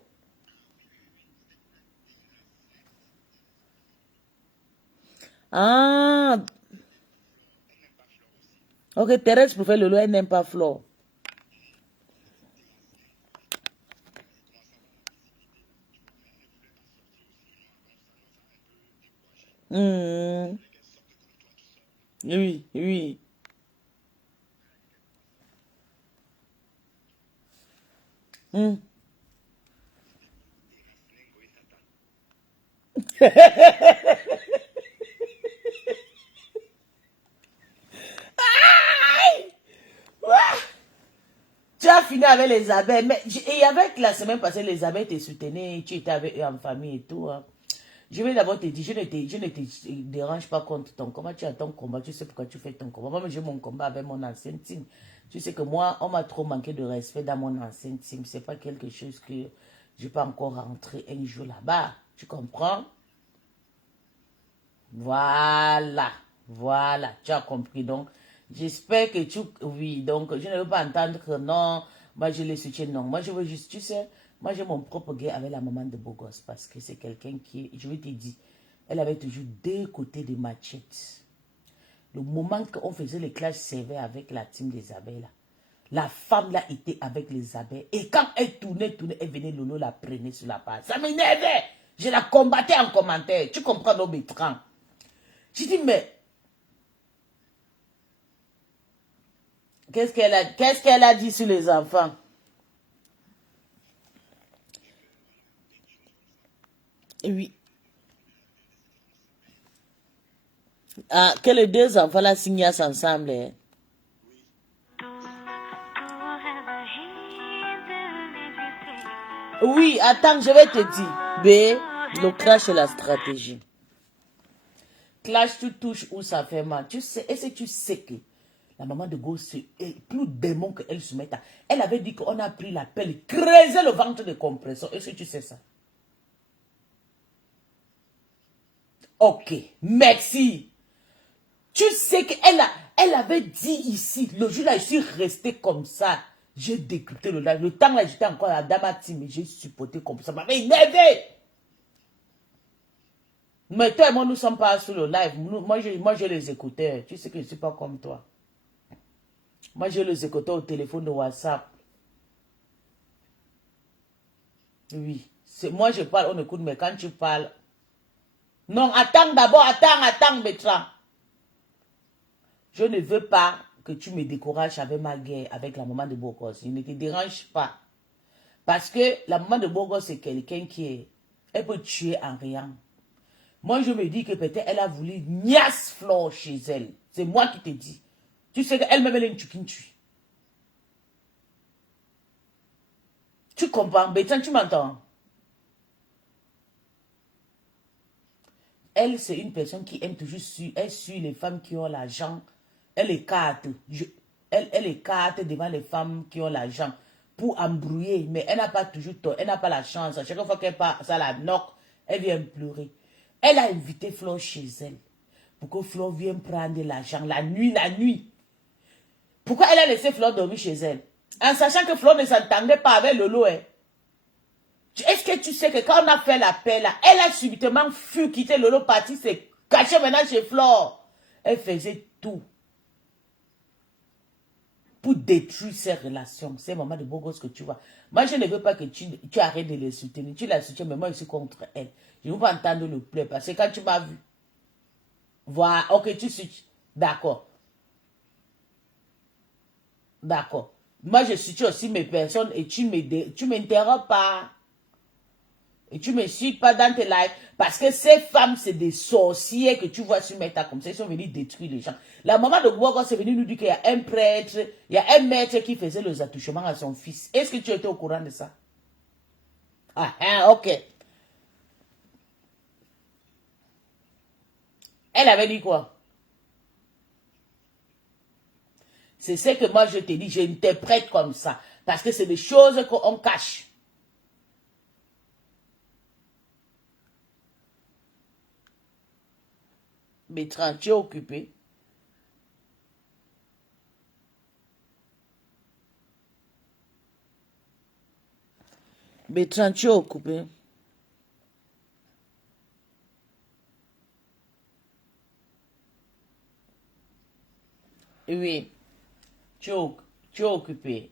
Ah. Ok, Thérèse pour faire le lot, elle n'aime pas Flore. Oui, oui. Tu as fini avec les abeilles. Mais, et avec la semaine passée, les abeilles te soutenaient, tu étais avec eux en famille et tout. Hein. Je vais d'abord te dire, je ne te dérange pas contre ton combat. Tu as ton combat, tu sais pourquoi tu fais ton combat. Moi, j'ai mon combat avec mon ancienne team. Tu sais que moi, on m'a trop manqué de respect dans mon ancienne team. C'est pas quelque chose que je peux encore rentrer un jour là-bas. Tu comprends? Voilà. Voilà. Tu as compris. Donc, j'espère que tu... Oui, donc, je ne veux pas entendre que non, moi, je les soutiens. Non, moi, je veux juste, tu sais... Moi, j'ai mon propre gars avec la maman de Bogos parce que c'est quelqu'un qui, je vais te dire, elle avait toujours deux côtés de machettes. Le moment qu'on faisait les clashs servait avec la team des abeilles, là, la femme là était avec les abeilles. Et quand elle tournait, elle venait, Lolo la prenait sur la passe. Ça m'énervait. Je la combattais en commentaire. Tu comprends, nos bétrans. Je dis, mais... Qu'est-ce qu'elle a dit sur les enfants? Oui. Ah, que les deux enfants là signent ensemble. Hein? Oui, attends, je vais te dire. B, le clash est la stratégie. Clash, tu touches où ça fait mal. Tu sais, est-ce que tu sais que la maman de Gauss est plus démon qu'elle se met à... Elle avait dit qu'on a pris la pelle, creuser le ventre de compresseur. Est-ce que tu sais ça? Ok, merci. Tu sais elle avait dit ici, le jour là, je suis resté comme ça. J'ai décrypté le live. Le temps là, j'étais encore à Damati, mais j'ai supporté comme ça. Ça m'avait énervé. Mais toi et moi, nous ne sommes pas sur le live. Moi, je les écoutais. Tu sais que je ne suis pas comme toi. Moi, je les écoutais au téléphone de WhatsApp. Oui. Moi, je parle, on écoute, mais quand tu parles... Non, attends d'abord, attends, Bertrand. Je ne veux pas que tu me décourages avec ma guerre avec la maman de Burgos. Il ne te dérange pas. Parce que la maman de Burgos, c'est quelqu'un qui est... Elle peut tuer en rien. Moi, je me dis que peut-être elle a voulu niasse Flore chez elle. C'est moi qui te dis. Tu sais qu'elle-même, elle est une tchukinchu. Tu comprends? Bertrand, tu m'entends? Elle, c'est une personne qui aime toujours suivre. Elle suit les femmes qui ont l'argent. Elle écarte. Elle écarte devant les femmes qui ont l'argent pour embrouiller. Mais elle n'a pas toujours tort. Elle n'a pas la chance. À chaque fois qu'elle part, ça la knock. Elle vient pleurer. Elle a invité Flore chez elle. Pour que Flore vienne prendre l'argent. La nuit. Pourquoi elle a laissé Flore dormir chez elle? En sachant que Flore ne s'entendait pas avec Lolo. Hein? Est-ce que tu sais que quand on a fait l'appel là, elle a subitement fui quitter Lolo parti, s'est cachée maintenant chez Flore. Elle faisait tout pour détruire ses relations. C'est maman de beau gosse que tu vois. Moi, je ne veux pas que tu arrêtes de les soutenir. Tu la soutiens, mais moi, je suis contre elle. Je ne veux pas entendre le pleur parce que quand tu m'as vu, voilà, ok, tu suis. D'accord. D'accord. Moi, je soutiens aussi mes personnes et tu m'interromps pas. Et tu ne me suis pas dans tes lives. Parce que ces femmes, c'est des sorciers que tu vois sur Meta comme ça. Ils sont venus détruire les gens. La maman de Burgos est venue nous dire qu'il y a un prêtre, il y a un maître qui faisait les attouchements à son fils. Est-ce que tu étais au courant de ça? Ah, ok. Elle avait dit quoi? C'est ce que moi je te dis, j'interprète comme ça. Parce que c'est des choses qu'on cache. Bertrand, tu es occupé. Bertrand, tu es occupé. Oui, tu es occupé.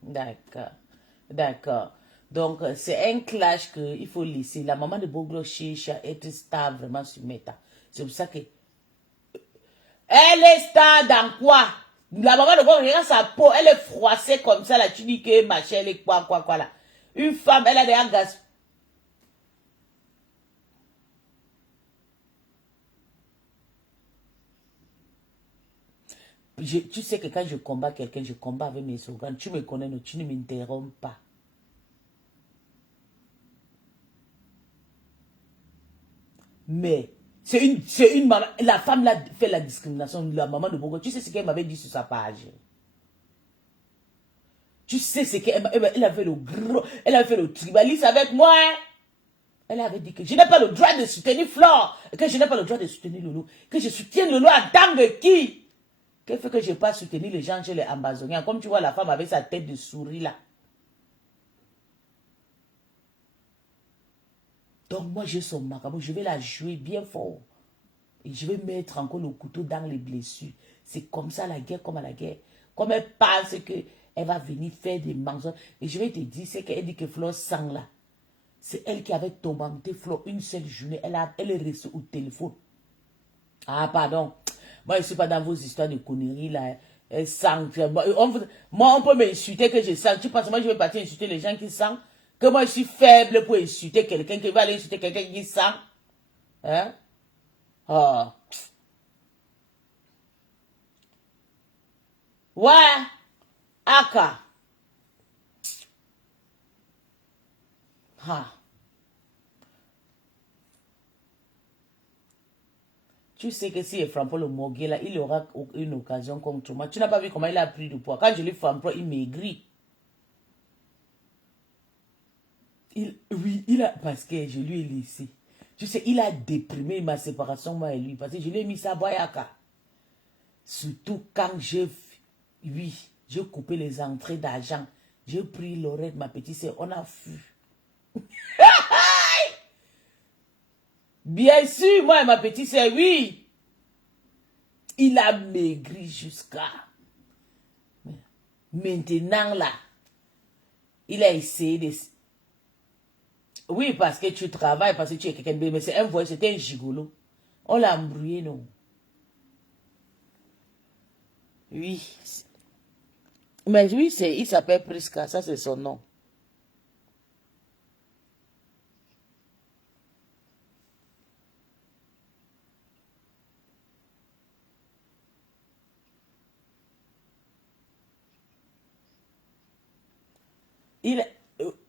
D'accord. D'accord. Donc, c'est un clash qu'il faut laisser. La maman de Boglo cherche à être stable vraiment sur Meta. C'est pour ça que... Elle est stable dans quoi? La maman de Boglo, regarde sa peau, elle est froissée comme ça, là. Tu dis que ma chère, elle est quoi, là. Une femme, elle a des gaz. Tu sais que quand je combats quelqu'un, je combats avec mes organes. Tu me connais, non, tu ne m'interromps pas. Mais c'est une maman. La femme là fait la discrimination. La maman de Bogo. Tu sais ce qu'elle m'avait dit sur sa page. Tu sais ce qu'elle avait fait le gros. Elle avait fait le tribalisme avec moi. Elle avait dit que je n'ai pas le droit de soutenir Flore. Que je n'ai pas le droit de soutenir Lolo. Que je soutiens Lolo en tant que qui? Qu'elle fait que je n'ai pas soutenu les gens chez les Amazoniens. Comme tu vois la femme avec sa tête de souris là. Donc moi j'ai son macabre. Je vais la jouer bien fort. Et je vais mettre encore le couteau dans les blessures. C'est comme ça la guerre, comme à la guerre. Comme elle pense qu'elle va venir faire des mensonges. Et je vais te dire, c'est qu'elle dit que Flore sang là. C'est elle qui avait tourmenté Flore une seule journée. Elle est restée au téléphone. Ah, pardon. Moi, je ne suis pas dans vos histoires de conneries là. Elle sang. Moi, on peut m'insulter que je sens. Tu penses que moi, je vais partir insulter les gens qui sentent? Que moi, je suis faible pour insulter quelqu'un qui va aller insulter quelqu'un qui sent? Hein? Oh. Ouais. Aka. Ah. Tu sais que si il frappe le Mogué là, il aura une occasion contre moi. Tu n'as pas vu comment il a pris du poids. Quand je lui frappe, il maigrit. Oui, il a... Parce que je lui ai laissé. Tu sais, il a déprimé ma séparation, moi et lui. Parce que je lui ai mis ça boyaka. Surtout quand oui, j'ai coupé les entrées d'argent. J'ai pris l'oreille de ma petite sœur. On a fui. Bien sûr, moi et ma petite sœur, oui. Il a maigri jusqu'à... Maintenant, là, il a essayé de... Oui, parce que tu travailles, parce que tu es quelqu'un de... Mais c'est un voyage, c'était un gigolo. On l'a embrouillé, non? Oui. Mais oui, il s'appelle Priska, ça c'est son nom.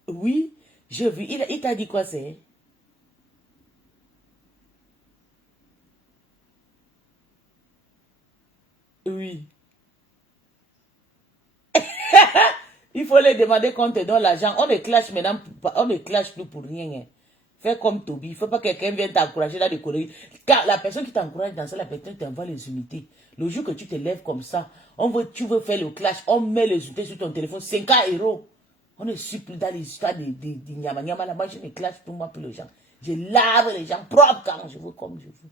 Oui, je vis. Il t'a dit quoi c'est? Oui. Il faut les demander qu'on te donne l'argent. On me clash maintenant, on me clash nous pour rien. Hein. Fais comme Toby. Il ne faut pas que quelqu'un vienne t'encourager dans des conneries. Car la personne qui t'encourage dans ça, la personne t'envoie les unités. Le jour que tu te lèves comme ça, tu veux faire le clash, on met les unités sur ton téléphone, 5 €. On ne suit plus dans l'histoire de nyama nyama. Là-bas, je ne clash pour moi, pour les gens. Je lave les gens propres quand je veux, comme je veux.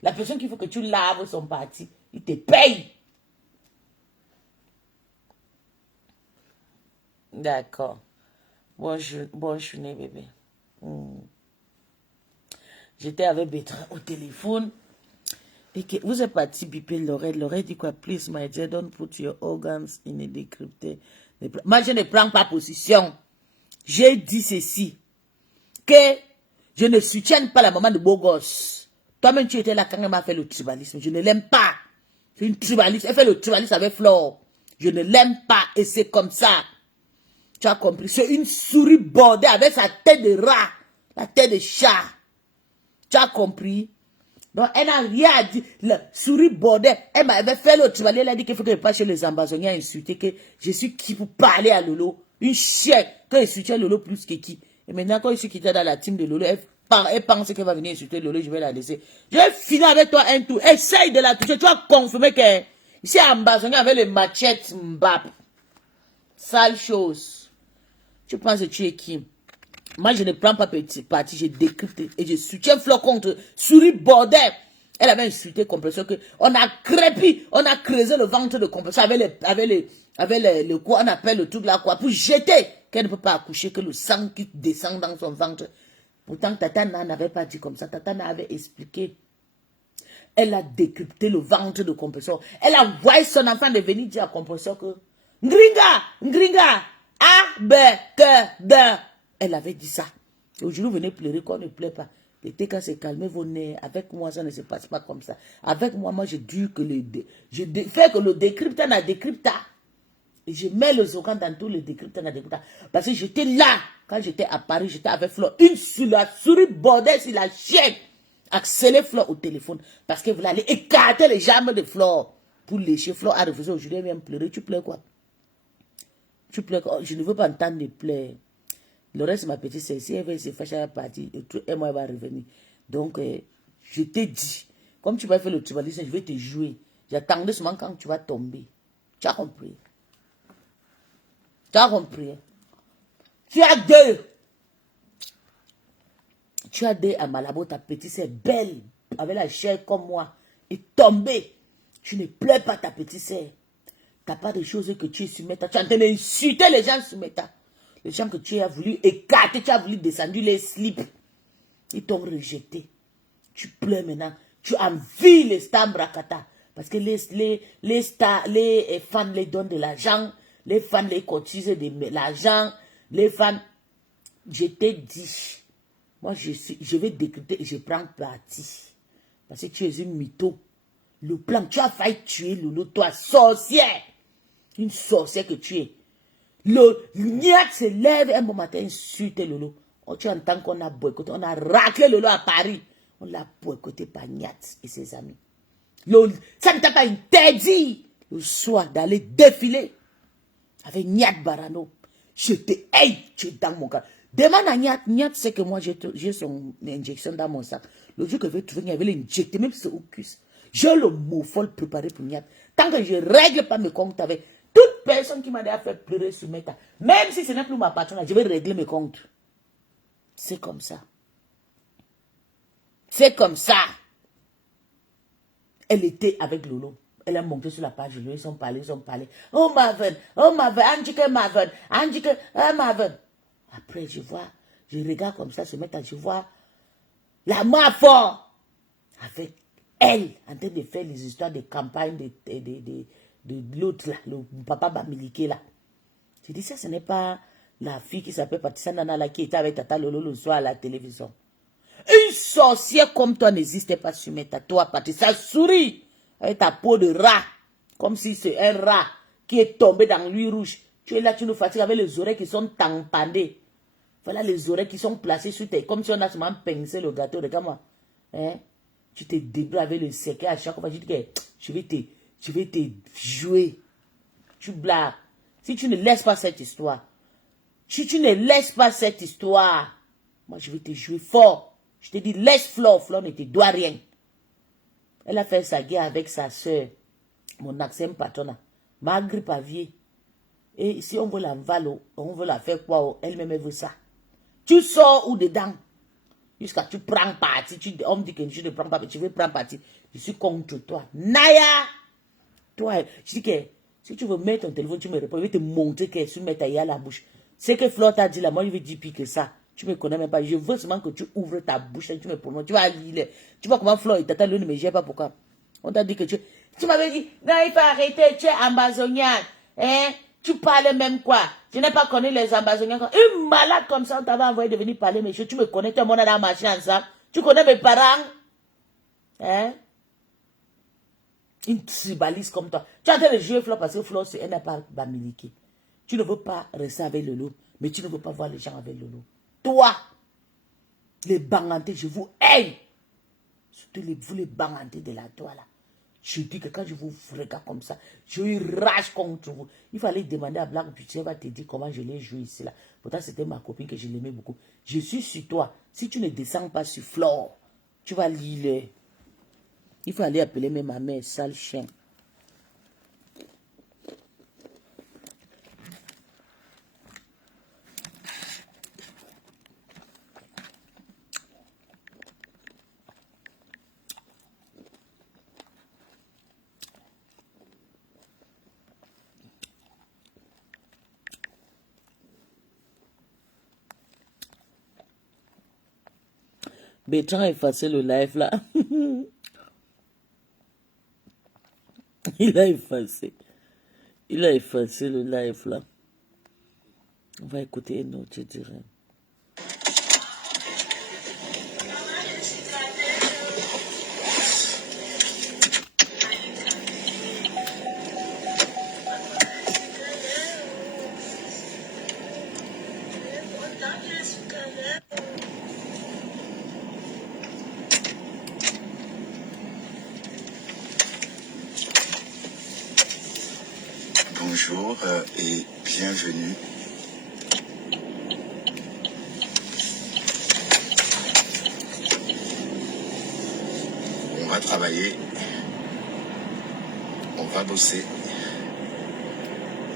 La personne qui veut que tu laves son parti, il te paye. D'accord. Bonjour, bébé. J'étais avec Bertrand au téléphone. Et que vous êtes parti biper l'oreille. L'oreille dit quoi? Please, my dear, don't put your organs in a decrypted. Moi, je ne prends pas position. J'ai dit ceci. Que je ne soutiens pas la maman de beau gosse. Toi-même, tu étais là quand elle m'a fait le tribalisme. Je ne l'aime pas. C'est une tribaliste. Elle fait le tribalisme avec Flore. Je ne l'aime pas. Et c'est comme ça. Tu as compris? C'est une souris bordée avec sa tête de rat, la tête de chat. Tu as compris? Donc, elle n'a rien à dire. La souris bordée, elle m'avait fait l'autre tribalisme. Elle a dit qu'il faut que je passe chez les ambassadeurs insulter que je suis qui pour parler à Lolo. Une chienne. Quand il soutient Lolo plus que qui. Et maintenant, quand je suis quitté dans la team de Lolo, elle pense qu'elle va venir insulter Lolo, je vais la laisser. Je vais finir avec toi un tour. Essaye de la toucher. Tu vas confirmer que ici, ambassadeur avec les machettes Mbap. Sale chose. Tu penses que tu es qui? Moi, je ne prends pas parti, je décrypte et je soutiens Flore contre souris bordel. Elle avait insulté Compression que on a crépi, on a creusé le ventre de Compression avec le quoi on appelle le truc là quoi pour jeter qu'elle ne peut pas accoucher, que le sang qui descend dans son ventre. Pourtant, Tatana n'avait pas dit comme ça. Tatana avait expliqué. Elle a décrypté le ventre de Compression. Elle a envoyé son enfant de venir dire à Compression que Ngringa, A, B, K, D. Elle avait dit ça. Et aujourd'hui, vous venez pleurer qu'on ne pleure pas. L'été, quand c'est calmé, vos nerfs. Avec moi, ça ne se passe pas comme ça. Avec moi, je dis que fais que le décrypteur n'a décrypta. Et je mets le zogan dans tout le décrypteur n'a décrypta. Parce que j'étais là. Quand j'étais à Paris, j'étais avec Flore. Une sur la souris bordel sur la chienne. Accélère Flore au téléphone. Parce que vous allez écarter les jambes de Flore. Pour lécher. Flore a refusé. Aujourd'hui, elle vient pleurer. Tu pleures quoi? Tu pleures quoi? Je ne veux pas entendre de pleurs. Le reste, ma petite sœur, si elle veut se fâcher à la partie, et moi, elle va revenir. Donc, je t'ai dit, comme tu vas faire le tribalisme, je vais te jouer. J'attendais seulement quand tu vas tomber. Tu as compris? Tu as compris? Tu as deux. Tu as deux à Malabo, ta petite sœur belle, avec la chair comme moi, et tombée. Tu ne pleures pas ta petite sœur. Tu n'as pas de choses que tu es soumettre. Tu es en train d'insulter les gens soumettre. Les gens que tu as voulu écarter, tu as voulu descendre les slips. Ils t'ont rejeté. Tu pleures maintenant. Tu envies les stars Brakata. Parce que les fans les donnent de l'argent. Les fans les cotisent de l'argent. Les fans... Je t'ai dit. Moi, je vais décrypter et je prends parti. Parce que tu es une mytho. Le plan, tu as failli tuer Lolo, toi, sorcière. Une sorcière que tu es. Le niaque se lève un bon matin, insulte Lolo. Oh, tu entends qu'on a boycotté, on a raclé Lolo à Paris. On l'a boycotté par Niat et ses amis. Ça ne t'a pas interdit le soir d'aller défiler avec Niat Barano. Je te haïs, tu es dans mon cœur. Demande à Niat. Niat sait que moi, j'ai son injection dans mon sac. Le jour que je vais trouver, il avait l'injecté, même si c'est au cul. J'ai le mot folle préparé pour Niat. Tant que je ne règle pas mes comptes avec toute personne qui m'a déjà fait pleurer sur Meta, même si ce n'est plus ma patronne, je vais régler mes comptes. C'est comme ça. C'est comme ça. Elle était avec Lolo. Elle a monté sur la page, ils ont parlé. Oh Marvin, Angike Marvin, Marvin. Après, je regarde comme ça, se mettre, je vois la main fort avec elle en train de faire les histoires de campagne de l'autre là, le papa Bamilike là. Je dis ça, ce n'est pas la fille qui s'appelle Patricia Nana là qui était avec Tata Lolo le soir à la télévision. Une sorcière comme toi n'existait pas sur Meta. Toi, Patricia, souris avec ta peau de rat, comme si c'est un rat qui est tombé dans l'huile rouge. Tu es là, tu nous fatigues avec les oreilles qui sont tamponnées. Voilà les oreilles qui sont placées sur tes... Comme si on a seulement pincé le gâteau. Regarde-moi. Hein? Tu te débrouilles avec le secret à chaque fois. Je dis que je vais te jouer. Tu blagues. Si tu ne laisses pas cette histoire, moi je vais te jouer fort. Je te dis, laisse Flore. Flore ne te doit rien. Elle a fait sa guerre avec sa soeur, mon accent patronat, Marguerite Pavier. Et si on veut la valo, on veut la faire quoi? Elle-même veut ça. Tu sors ou dedans? Jusqu'à tu prends parti. On me dit que je ne prends pas, mais tu veux prendre parti. Je suis contre toi. Naya! Toi, je dis que si tu veux mettre ton téléphone, tu me réponds. Je vais te montrer que tu mets ta à la bouche. C'est que Flore t'a dit là, moi je vais dire pire que ça. Tu me connais même pas. Je veux seulement que tu ouvres ta bouche et tu me prononces. Tu vas lire. Tu vois comment Flore, t'attends l'une, mais je ne sais pas pourquoi. On t'a dit que tu m'avais dit, non, il faut arrêter, tu es amazonienne. Hein? Tu parles même quoi? Je n'ai pas connu les amazoniens. Une malade comme ça, on t'avait envoyé de venir parler mes choses. Tu me connais, tout le monde a la machine ensemble. Tu connais mes parents? Hein? Une tribaliste comme toi. Tu as en train de jouer Flore parce que Flore, elle n'a pas Bamilike. Tu ne veux pas rester avec Lolo, mais tu ne veux pas voir les gens avec Lolo. Toi, les bangantés, je vous haïs. Surtout vous les bangantés de la toile là. Je dis que quand je vous regarde comme ça, je rage contre vous. Il fallait demander à Black Beauty, elle va te dire comment je l'ai joué ici là. Pourtant, c'était ma copine que je l'aimais beaucoup. Je suis sur toi. Si tu ne descends pas sur Flore, tu vas lire. Il faut aller appeler même ma mère, sale chien. Bertrand a effacé le live là. Il a effacé le live là. On va écouter une autre, je dirais. Bonjour et bienvenue. On va travailler, on va bosser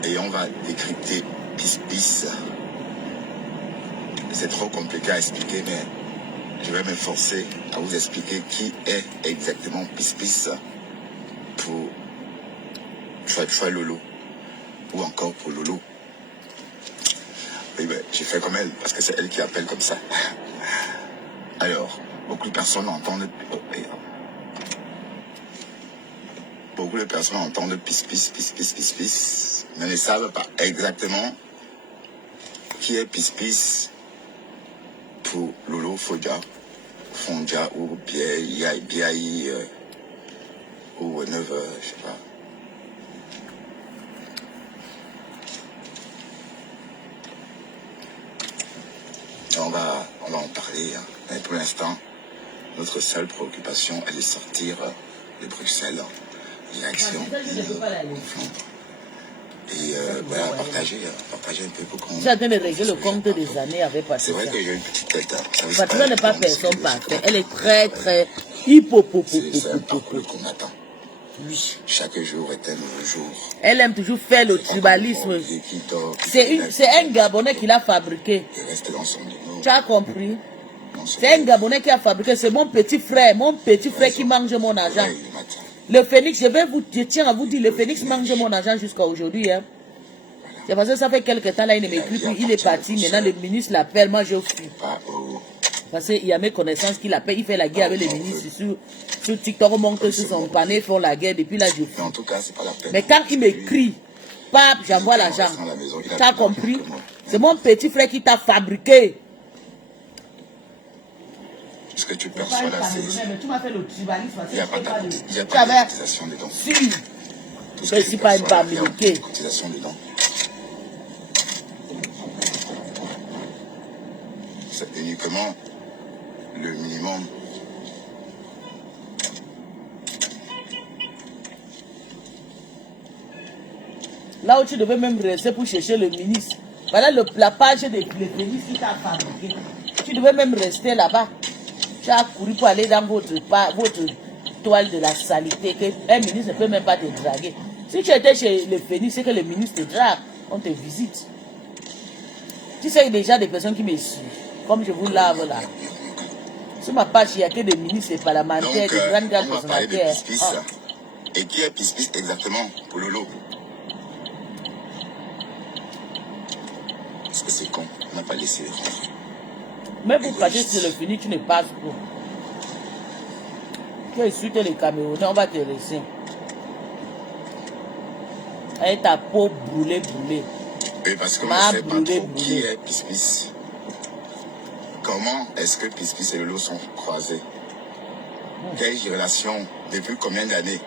et on va décrypter Pis. C'est trop compliqué à expliquer, mais je vais m'efforcer à vous expliquer qui est exactement Pis pour Chouai Lolo. Ou encore pour Lolo. Oui, ben, j'ai fait comme elle, parce que c'est elle qui appelle comme ça. Alors, beaucoup de personnes entendent... Beaucoup de personnes entendent Pis, mais ne savent pas exactement qui est Pis pour Lolo Fondia ou Biaï ou Neuve, je sais pas. On va en parler, hein. Mais pour l'instant, notre seule préoccupation est de sortir de Bruxelles, direction l'île de Flandre. Et voilà, partager un peu pour qu'on... Je suis en train de régler le compte des années avec C'est vrai Patricia. que j'ai une petite tête. Hein. Patricia n'est pas personne parfaite. Elle est très, très C'est un parcours qu'on attend. Oui. Chaque jour est un nouveau jour. Elle aime toujours faire le tribalisme. C'est un Gabonais qui l'a fabriqué. Il reste dans son lit. Tu as compris? C'est un Gabonais qui a fabriqué. C'est mon petit frère qui mange mon argent. Le phénix, je tiens à vous dire, le phénix mange mon argent jusqu'à aujourd'hui. Hein. C'est parce que ça fait quelques temps là, il ne m'écrit plus, il est parti. Maintenant, le ministre l'appelle, moi je fuis. Parce qu'il y a mes connaissances qu'il appelle, il fait la guerre avec les ministres sur TikTok, on monte sur son panier, ils font la guerre, depuis là je fuis. En tout cas, c'est pas la peine. Mais quand il m'écrit, pape, j'envoie l'argent. Tu as compris? C'est mon petit frère qui t'a fabriqué. Ce que tu perçois là, c'est... Mais tu m'as fait le tribalisme. Il n'y a pas de cotisation dedans. Si. Tout ce que tu pas une perçois là, il y a bamiliquée. une cotisation dedans. C'est uniquement le minimum. Là où tu devais même rester pour chercher le ministre. Voilà la page des ministres qui t'a fabriqué. Tu devais même rester là-bas. Tu as couru pour aller dans votre toile de la saleté. Un ministre ne peut même pas te draguer. Si tu étais chez le Phénix, c'est que le ministre te drague. On te visite. Tu sais déjà des personnes qui me suivent. Comme je vous lave là. Sur ma page, il n'y a que des ministres parlementaires, des grandes personnalités. Et qui est Pispis exactement pour Lolo? Parce que c'est con, on n'a pas laissé rentrer. Mais pour passer sur le Phénix, tu ne passes pas. Tu insultes les Camerounais, on va te laisser. Avec ta peau brûlée. Oui, parce qu'on ne sait pas trop qui est Pispis. Comment est-ce que Pispis et Lolo sont croisés? Quelle relation? Depuis combien d'années?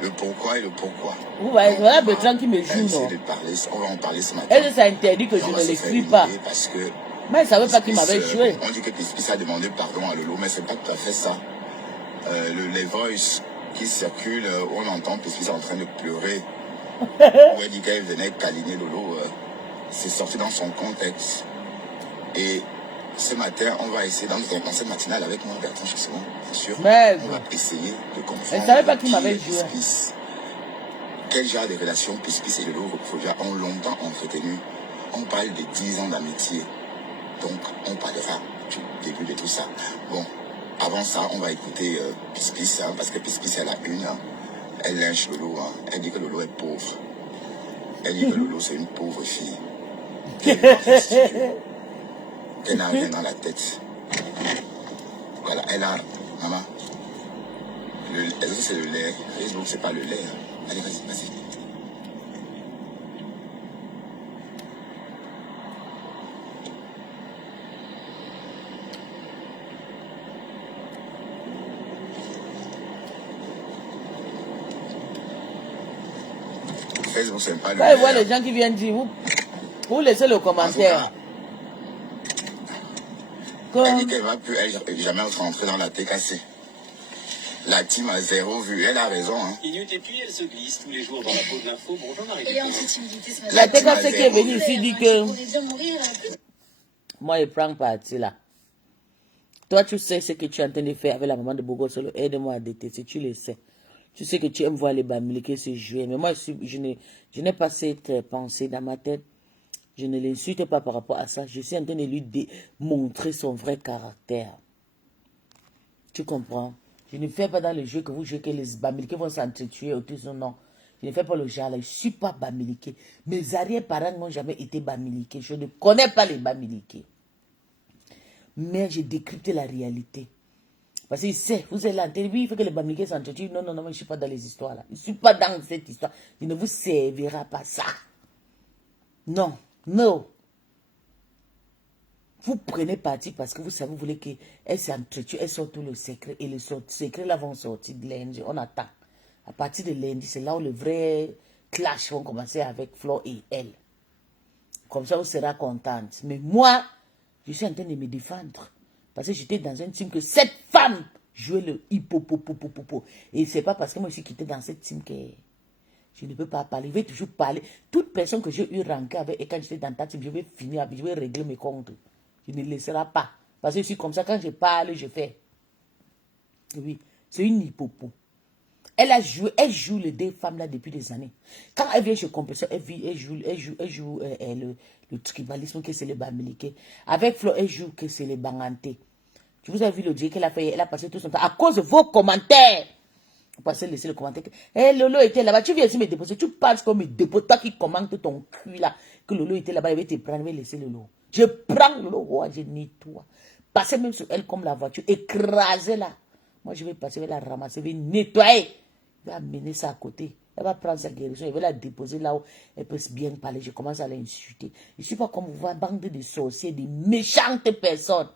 Le pourquoi et le pourquoi. Voilà Bertrand qui me joue, non? On va en parler ce matin. Est-ce que ça interdit que je ne l'écris pas? Parce que mais il ne savait pas qu'il m'avait joué. On dit que Pispis a demandé pardon à Lolo, mais c'est pas tout à fait ça. Les voices qui circulent, où on entend Pispis en train de pleurer, où elle dit qu'elle venait câliner Lolo, c'est sorti dans son contexte. Et ce matin, on va essayer, dans cette matinale avec moi, Bertrand Chassemont, bien sûr, mais on va essayer de comprendre. Elle ne savait pas qu'il m'avait joué. Quel genre de relation Pispis et Lolo ont longtemps entretenu. On parle de 10 ans d'amitié. Donc, on parlera du début de tout ça. Bon, avant ça, on va écouter Pispis, hein, parce que Pispis, elle a une. Hein, elle lynche Lolo. Hein, elle dit que Lolo est pauvre. Elle dit que Lolo, c'est une pauvre fille. Elle n'a rien dans la tête. Voilà, elle a... Maman, est-ce que c'est le lait? Facebook, c'est pas le lait. Hein. Allez, vas-y. Facebook, c'est pas le lait. Quand je vois les gens qui viennent dire, vous laissez le commentaire. Elle dit qu'elle ne va plus jamais rentrer dans la TKC. La team a zéro vue. Elle a raison. Hein. Et puis elle se glisse tous les jours dans la peau de l'info. Bonjour Marie. La TKC qui est venue ici dit que... Moi, je prends parti là. Toi, tu sais ce que tu es en train de faire avec la maman de Bogo Solo. Aide-moi à détester. Tu le sais. Tu sais que tu aimes voir les bamiliqués se jouer. Mais moi, je n'ai pas cette pensée dans ma tête. Je ne l'insulte pas par rapport à ça. Je suis en train de lui montrer son vrai caractère. Tu comprends? Je ne fais pas dans le jeu que vous jouez que les bamiliqués vont s'entretuer autour de son nom. Je ne fais pas le genre là. Je ne suis pas bamiliqué. Mes arrière-parents n'ont jamais été bamiliqués. Je ne connais pas les bamiliqués. Mais j'ai décrypté la réalité. Parce qu'il sait, vous êtes là, oui, il faut que les bamiliqués s'entretuent. Non, je ne suis pas dans les histoires là. Je ne suis pas dans cette histoire. Il ne vous servira pas ça. Non. Vous prenez parti parce que vous savez, vous voulez qu'elles s'entretuent, elles sortent tout le secret. Et les secrets là vont sortir de lundi. On attend. À partir de lundi, c'est là où le vrai clash vont commencer avec Flo et elle. Comme ça, vous serez contente. Mais moi, je suis en train de me défendre. Parce que j'étais dans un team que cette femme jouait le hippopopopopopo. Et c'est pas parce que moi je suis quitté dans cette team que Je ne peux pas parler. Je vais toujours parler. Toute personne que j'ai eu rancœur avec et quand j'étais dans ta team, je vais finir avec, je vais régler mes comptes. Je ne laisserai pas. Parce que je suis comme ça, quand je parle, je fais. Oui, c'est une hypopo. Elle joue les deux femmes là depuis des années. Quand elle vient chez Compresseur, elle joue le tribalisme que c'est les Bamileke. Avec Flo, elle joue que c'est les Banganté. Tu vous avez vu le dieu qu'elle a fait, elle a passé tout son temps à cause de vos commentaires. Vous passez laisser le commentaire. Lolo était là-bas. Tu viens ici me déposer. Tu passes comme me dépose. Toi qui commente ton cul là. Que Lolo était là-bas. Il va te prendre. Il va laisser Lolo. Je prends Lolo. Je nettoie. Passez même sur elle comme la voiture. Écrasez la. Moi je vais passer. Je vais la ramasser. Je vais nettoyer. Je vais amener ça à côté. Elle va prendre sa guérison. Je vais la déposer là où elle peut bien parler. Je commence à l'insulter. Je ne suis pas comme vous. Bande de sorciers. De méchantes personnes.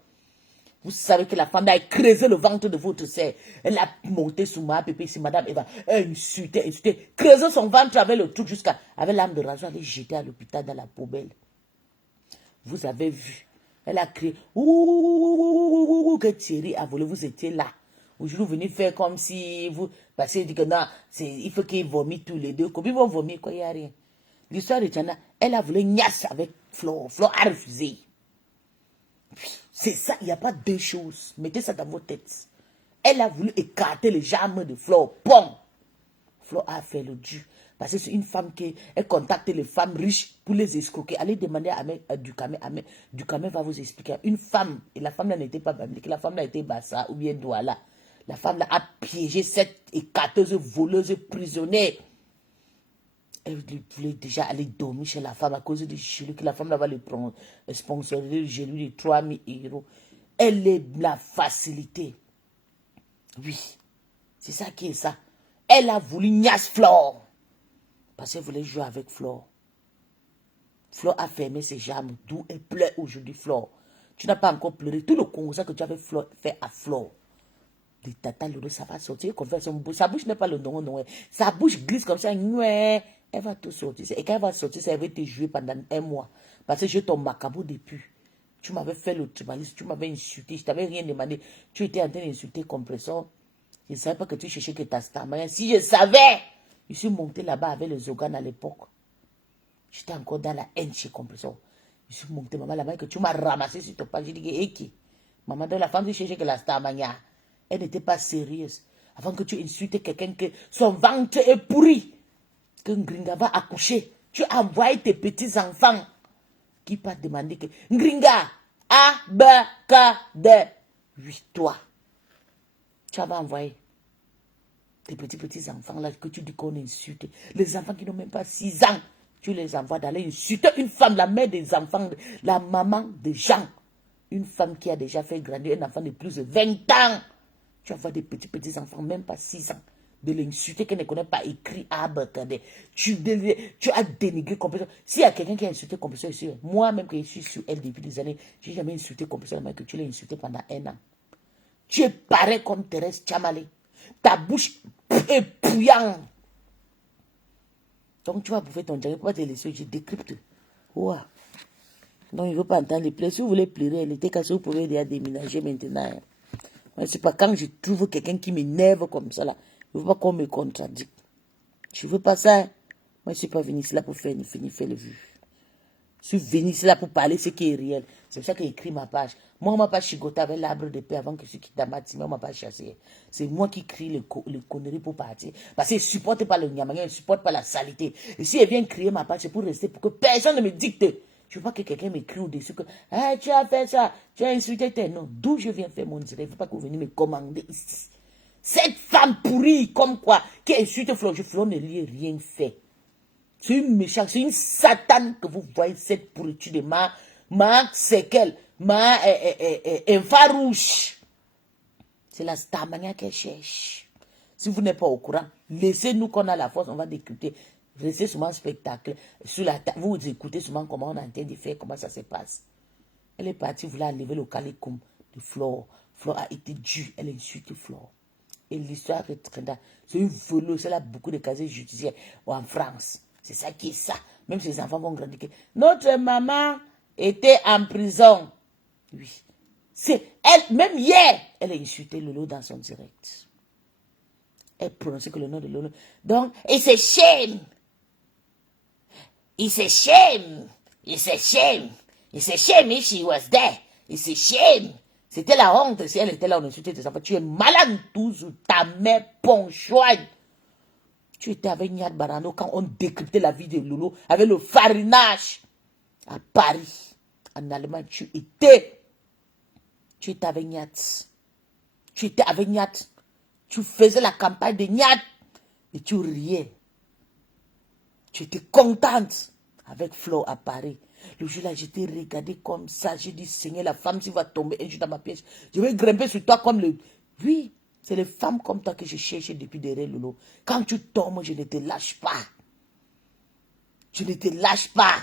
Vous savez que la femme a écrasé le ventre de votre sœur. Elle a monté sous ma pépé, si madame Eva, elle insultait, creusé son ventre avec le truc jusqu'à, avec l'âme de rasoir, elle est jetée à l'hôpital dans la poubelle. Vous avez vu. Elle a crié, ouh, que Thierry a volé, vous étiez là. Aujourd'hui, vous venez faire comme si vous, parce qu'il dit que non, il faut qu'ils vomissent tous les deux. Comment ils vont vomir, quoi, il n'y a rien. L'histoire de Tiana, elle a voulu niasse avec Flo. Flo a refusé. C'est ça, il n'y a pas deux choses. Mettez ça dans vos têtes. Elle a voulu écarter les jambes de Flo. Bon. Flo a fait le dû. Parce que c'est une femme qui elle contacte les femmes riches pour les escroquer. Allez demander à Dukamé. Dukamé va vous expliquer. Une femme, et la femme là n'était pas biblique, la femme là était Bassa ou bien Douala. La femme là a piégé cette écarteuse, voleuse, prisonnière. Elle voulait déjà aller dormir chez la femme à cause du gelé, que la femme là va le prendre, sponsoriser le gelé de 3000 €. Elle est la facilité. Oui, c'est ça qui est ça. Elle a voulu niasse Flore. Parce qu'elle voulait jouer avec Flore. Flore a fermé ses jambes, d'où elle pleure aujourd'hui, Flore. Tu n'as pas encore pleuré. Tout le Congo que tu avais fait à Flore. De tata, ça va sortir. Sa bouche n'est pas le non. Sa bouche glisse comme ça. Elle va tout sortir. Et quand elle va sortir, ça va te jouer pendant 1 mois. Parce que je ton macabre depuis. Tu m'avais fait le tribalisme, tu m'avais insulté, je t'avais rien demandé. Tu étais en train d'insulter Compresseur. Je ne savais pas que tu cherchais que ta star. Mais si je savais, je suis monté là-bas avec les organes à l'époque. J'étais encore dans la haine chez Compresseur. Je suis monté, maman, là-bas, que tu m'as ramassé sur ton pas. J'ai dit, Eki, maman, dans la femme, tu cherchais que la star mania. Elle n'était pas sérieuse. Avant que tu insultes quelqu'un que son ventre est pourri. Que Ngringa va accoucher. Tu envoies tes petits-enfants qui peuvent demander que Ngringa, A, B, K, D. Oui, toi. Tu vas envoyer tes petits-enfants là que tu dis qu'on insulte. Les enfants qui n'ont même pas 6 ans. Tu les envoies d'aller insulter une femme, la mère des enfants, la maman des gens. Une femme qui a déjà fait grandir un enfant de plus de 20 ans. Tu envoies des petits-enfants, même pas 6 ans. De l'insulter qu'elle ne connaît pas écrit ABCD. Tu as dénigré Compresseur. S'il y a quelqu'un qui a insulté Compresseur ici, moi-même que je suis sur elle depuis des années, je n'ai jamais insulté Compresseur, mais que tu l'as insulté pendant 1 an. Tu es pareil comme Thérèse Tchamale. Ta bouche est pouillante. Donc tu vas bouffer ton diable, pour pas te laisser, je décrypte. Ouah. Donc il ne veut pas entendre les plaies. Si vous voulez pleurer, elle était cassée, vous pouvez déjà déménager maintenant. Mais c'est pas quand je trouve quelqu'un qui m'énerve comme ça là. Je ne veux pas qu'on me contradicte. Je ne veux pas ça. Moi, je ne suis pas venu ici là pour faire le vu. Je suis venu ici là pour parler ce qui est réel. C'est pour ça que j'ai écrit ma page. Moi, on ne m'a pas chigoté avec l'arbre de paix avant que je quitte Damati. Mais on ne m'a pas chassé. C'est moi qui crie les conneries pour partir. Parce qu'elle ne supporte pas le nyamanga, elle ne supporte pas la saleté. Et si elle vient crier ma page, c'est pour rester, pour que personne ne me dicte. Je ne veux pas que quelqu'un m'écrit au-dessus que hey, tu as fait ça, tu as insulté tes noms. D'où je viens faire mon direct. Il ne faut pas que vous veniez me commander ici. Cette femme pourrie, comme quoi, qui insulte Flo, Flo ne lui a rien fait. C'est une méchante, c'est une satane que vous voyez, cette pourriture de ma séquelle, ma infarouche. C'est la starmania qu'elle cherche. Si vous n'êtes pas au courant, laissez-nous qu'on a la force, on va décrypter. Restez souvent spectacle. Sur la vous écoutez souvent comment on est en train de faire, comment ça se passe. Elle est partie, vous voulez enlever le calicum de Flo. Flo a été due, elle insulte Flo. Et l'histoire est très dingue. C'est une voleuse, elle a beaucoup de casiers judiciaires en France. C'est ça qui est ça. Même si les enfants vont grandir. Notre maman était en prison. Oui. C'est elle, même hier, elle a insulté Lolo dans son direct. Elle prononçait que le nom de Lolo. Donc, it's a shame. It's a shame. It's a shame. It's a shame if she was there. It's a shame. C'était la honte si elle était là, on insultait tes enfants. Tu es malade toujours, ta mère ponchoine. Tu étais avec Niad Barano quand on décryptait la vie de Lolo avec le farinage à Paris, en Allemagne. Tu étais avec Niad. Tu étais avec Niad. Tu faisais la campagne de Niad et tu riais. Tu étais contente avec Flo à Paris. Le jour-là, j'étais regardé comme ça. J'ai dit, Seigneur, la femme, si va tomber un jour dans ma pièce, je vais grimper sur toi comme le... Oui, c'est les femmes comme toi que je cherche depuis derrière Lolo. Quand tu tombes, je ne te lâche pas. Je ne te lâche pas.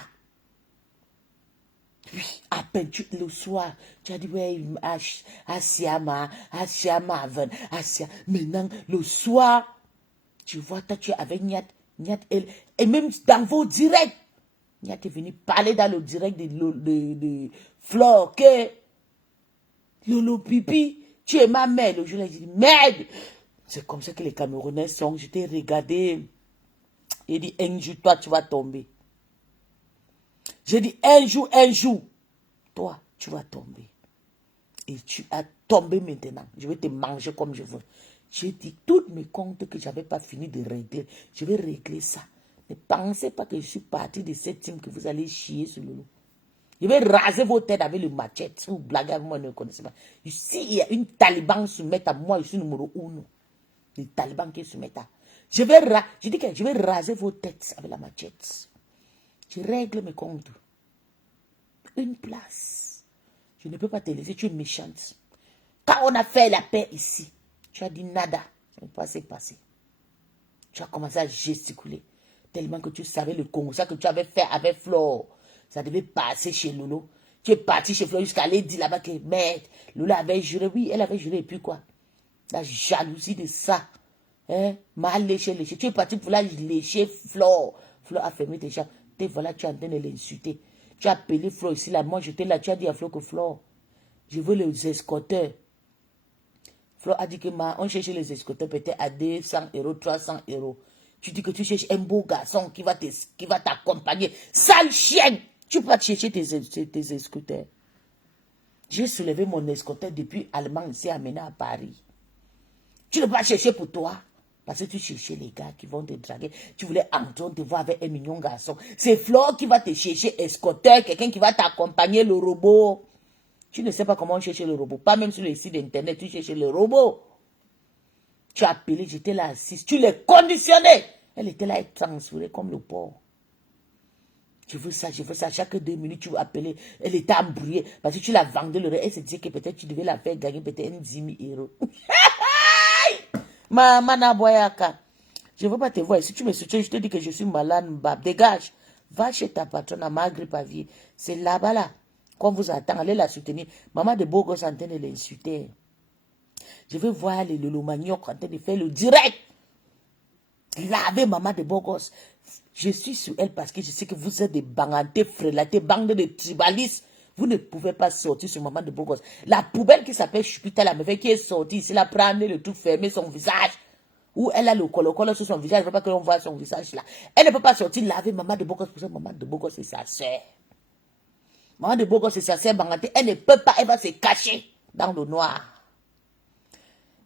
Oui, à peine le soir, tu as dit, ouais, Asiama, Asia. Maintenant, le soir, tu vois, toi, tu es avec Niat, elle, et même dans vos directs, Niat est venu parler dans le direct de Flore, que Lolo Pipi, tu es ma mère. Le jour-là, j'ai dit, merde! C'est comme ça que les Camerounais sont. Je t'ai regardé. Il dit, un jour, toi, tu vas tomber. J'ai dit, un jour, toi, tu vas tomber. Et tu as tombé maintenant. Je vais te manger comme je veux. J'ai dit, toutes mes comptes que je n'avais pas fini de régler, je vais régler ça. Ne pensez pas que je suis partie de cette team que vous allez chier sur Lolo. Je vais raser vos têtes avec le machette. Si vous blaguez avec moi, ne connaissez pas. Ici, il y a une Taliban qui se met à moi, je suis numéro 1. Les talibans qui se mettent à... Je dis que je vais raser vos têtes avec la machette. Je règle mes comptes. Une place. Je ne peux pas te laisser, tu es méchante. Quand on a fait la paix ici, tu as dit nada. Ça ne peut pas se passer. Tu as commencé à gesticuler. Tellement que tu savais le constat que tu avais fait avec Flo. Ça devait passer chez Lolo. Tu es parti chez Flo jusqu'à aller dire là-bas que merde. Lolo avait juré. Oui, elle avait juré. Et puis quoi? La jalousie de ça. Hein? Mal léché. Tu es parti pour la lécher Flo. Flo a fermé tes chambres. Et voilà, tu es en train de l'insulter. Tu as appelé Flo ici, là. Moi, j'étais là. Tu as dit à Flo que Flo, je veux les escorteurs. Flo a dit que on cherchait les escorteurs peut-être à 200 €, 300 €. Tu dis que tu cherches un beau garçon qui va t'accompagner. Sale chienne! Tu peux pas chercher tes escorteurs. J'ai soulevé mon escorteur depuis Allemagne ici amené à Paris. Tu ne peux pas chercher pour toi. Parce que tu cherchais les gars qui vont te draguer. Tu voulais entendre te voir avec un mignon garçon. C'est Flo qui va te chercher escorteur, quelqu'un qui va t'accompagner le robot. Tu ne sais pas comment chercher le robot. Pas même sur les sites d'internet, tu cherches le robot. Tu as appelé, j'étais là assise. Tu l'as conditionnée. Elle était là, elle transférée comme le porc. Je veux ça. Chaque 2 minutes, tu vas appeler. Elle était embrouillée. Parce que tu l'as vendu le reste. Elle se disait que peut-être tu devais la faire gagner peut-être 10 000 €. Mana Boyaka. Je ne veux pas te voir. Si tu me soutiens, je te dis que je suis malade. Dégage. Va chez ta patronne à Maghreb-Pavier. C'est là-bas, là. Qu'on vous attend. Allez la soutenir. Maman de Bogos en train de l'insulter. Je vais voir le Lolo Manioc en train de faire le direct. Laver maman de Bogos. Je suis sur elle parce que je sais que vous êtes des bangantés, frélatés, bandes de tribalistes. Vous ne pouvez pas sortir sur maman de Bogos. La poubelle qui s'appelle Chupita, la meuf qui est sortie ici, la prendre le tout, fermer son visage. Ou elle a le colo sur son visage. Elle ne veut pas que l'on voit son visage là. Elle ne peut pas sortir laver maman de Bogos. Pour ça, maman de Bogos, c'est sa sœur. Maman de Bogos, c'est sa sœur banganté. Elle ne peut pas, elle va se cacher dans le noir.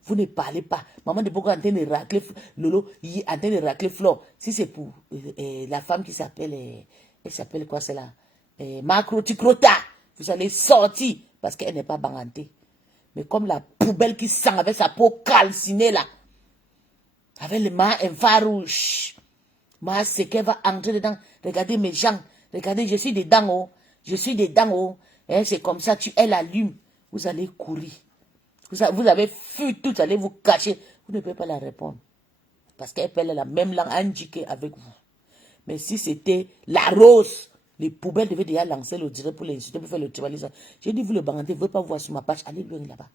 Vous ne parlez pas. Maman de Bogos est en train de racler Lolo, il est en train de racler Flore. Si c'est pour la femme qui s'appelle, elle s'appelle quoi c'est là? Macro Ticrota. Vous allez sortir parce qu'elle n'est pas bangantée. Mais comme la poubelle qui sent avec sa peau calcinée là, avec les mains infarouches, ma c'est qu'elle va entrer dedans. Regardez mes gens. Regardez, je suis dedans, oh. Je suis dedans, oh. C'est comme ça, elle allume. Vous allez courir. Vous avez fui tout, vous allez vous cacher. Vous ne pouvez pas la répondre. Parce qu'elle parle la même langue indiquée avec vous. Mais si c'était la rose, les poubelles devaient déjà lancer le direct pour l'insulter, pour faire le tribalisme. J'ai dit, vous le banganté, vous ne voulez pas voir sur ma page. Allez loin là-bas.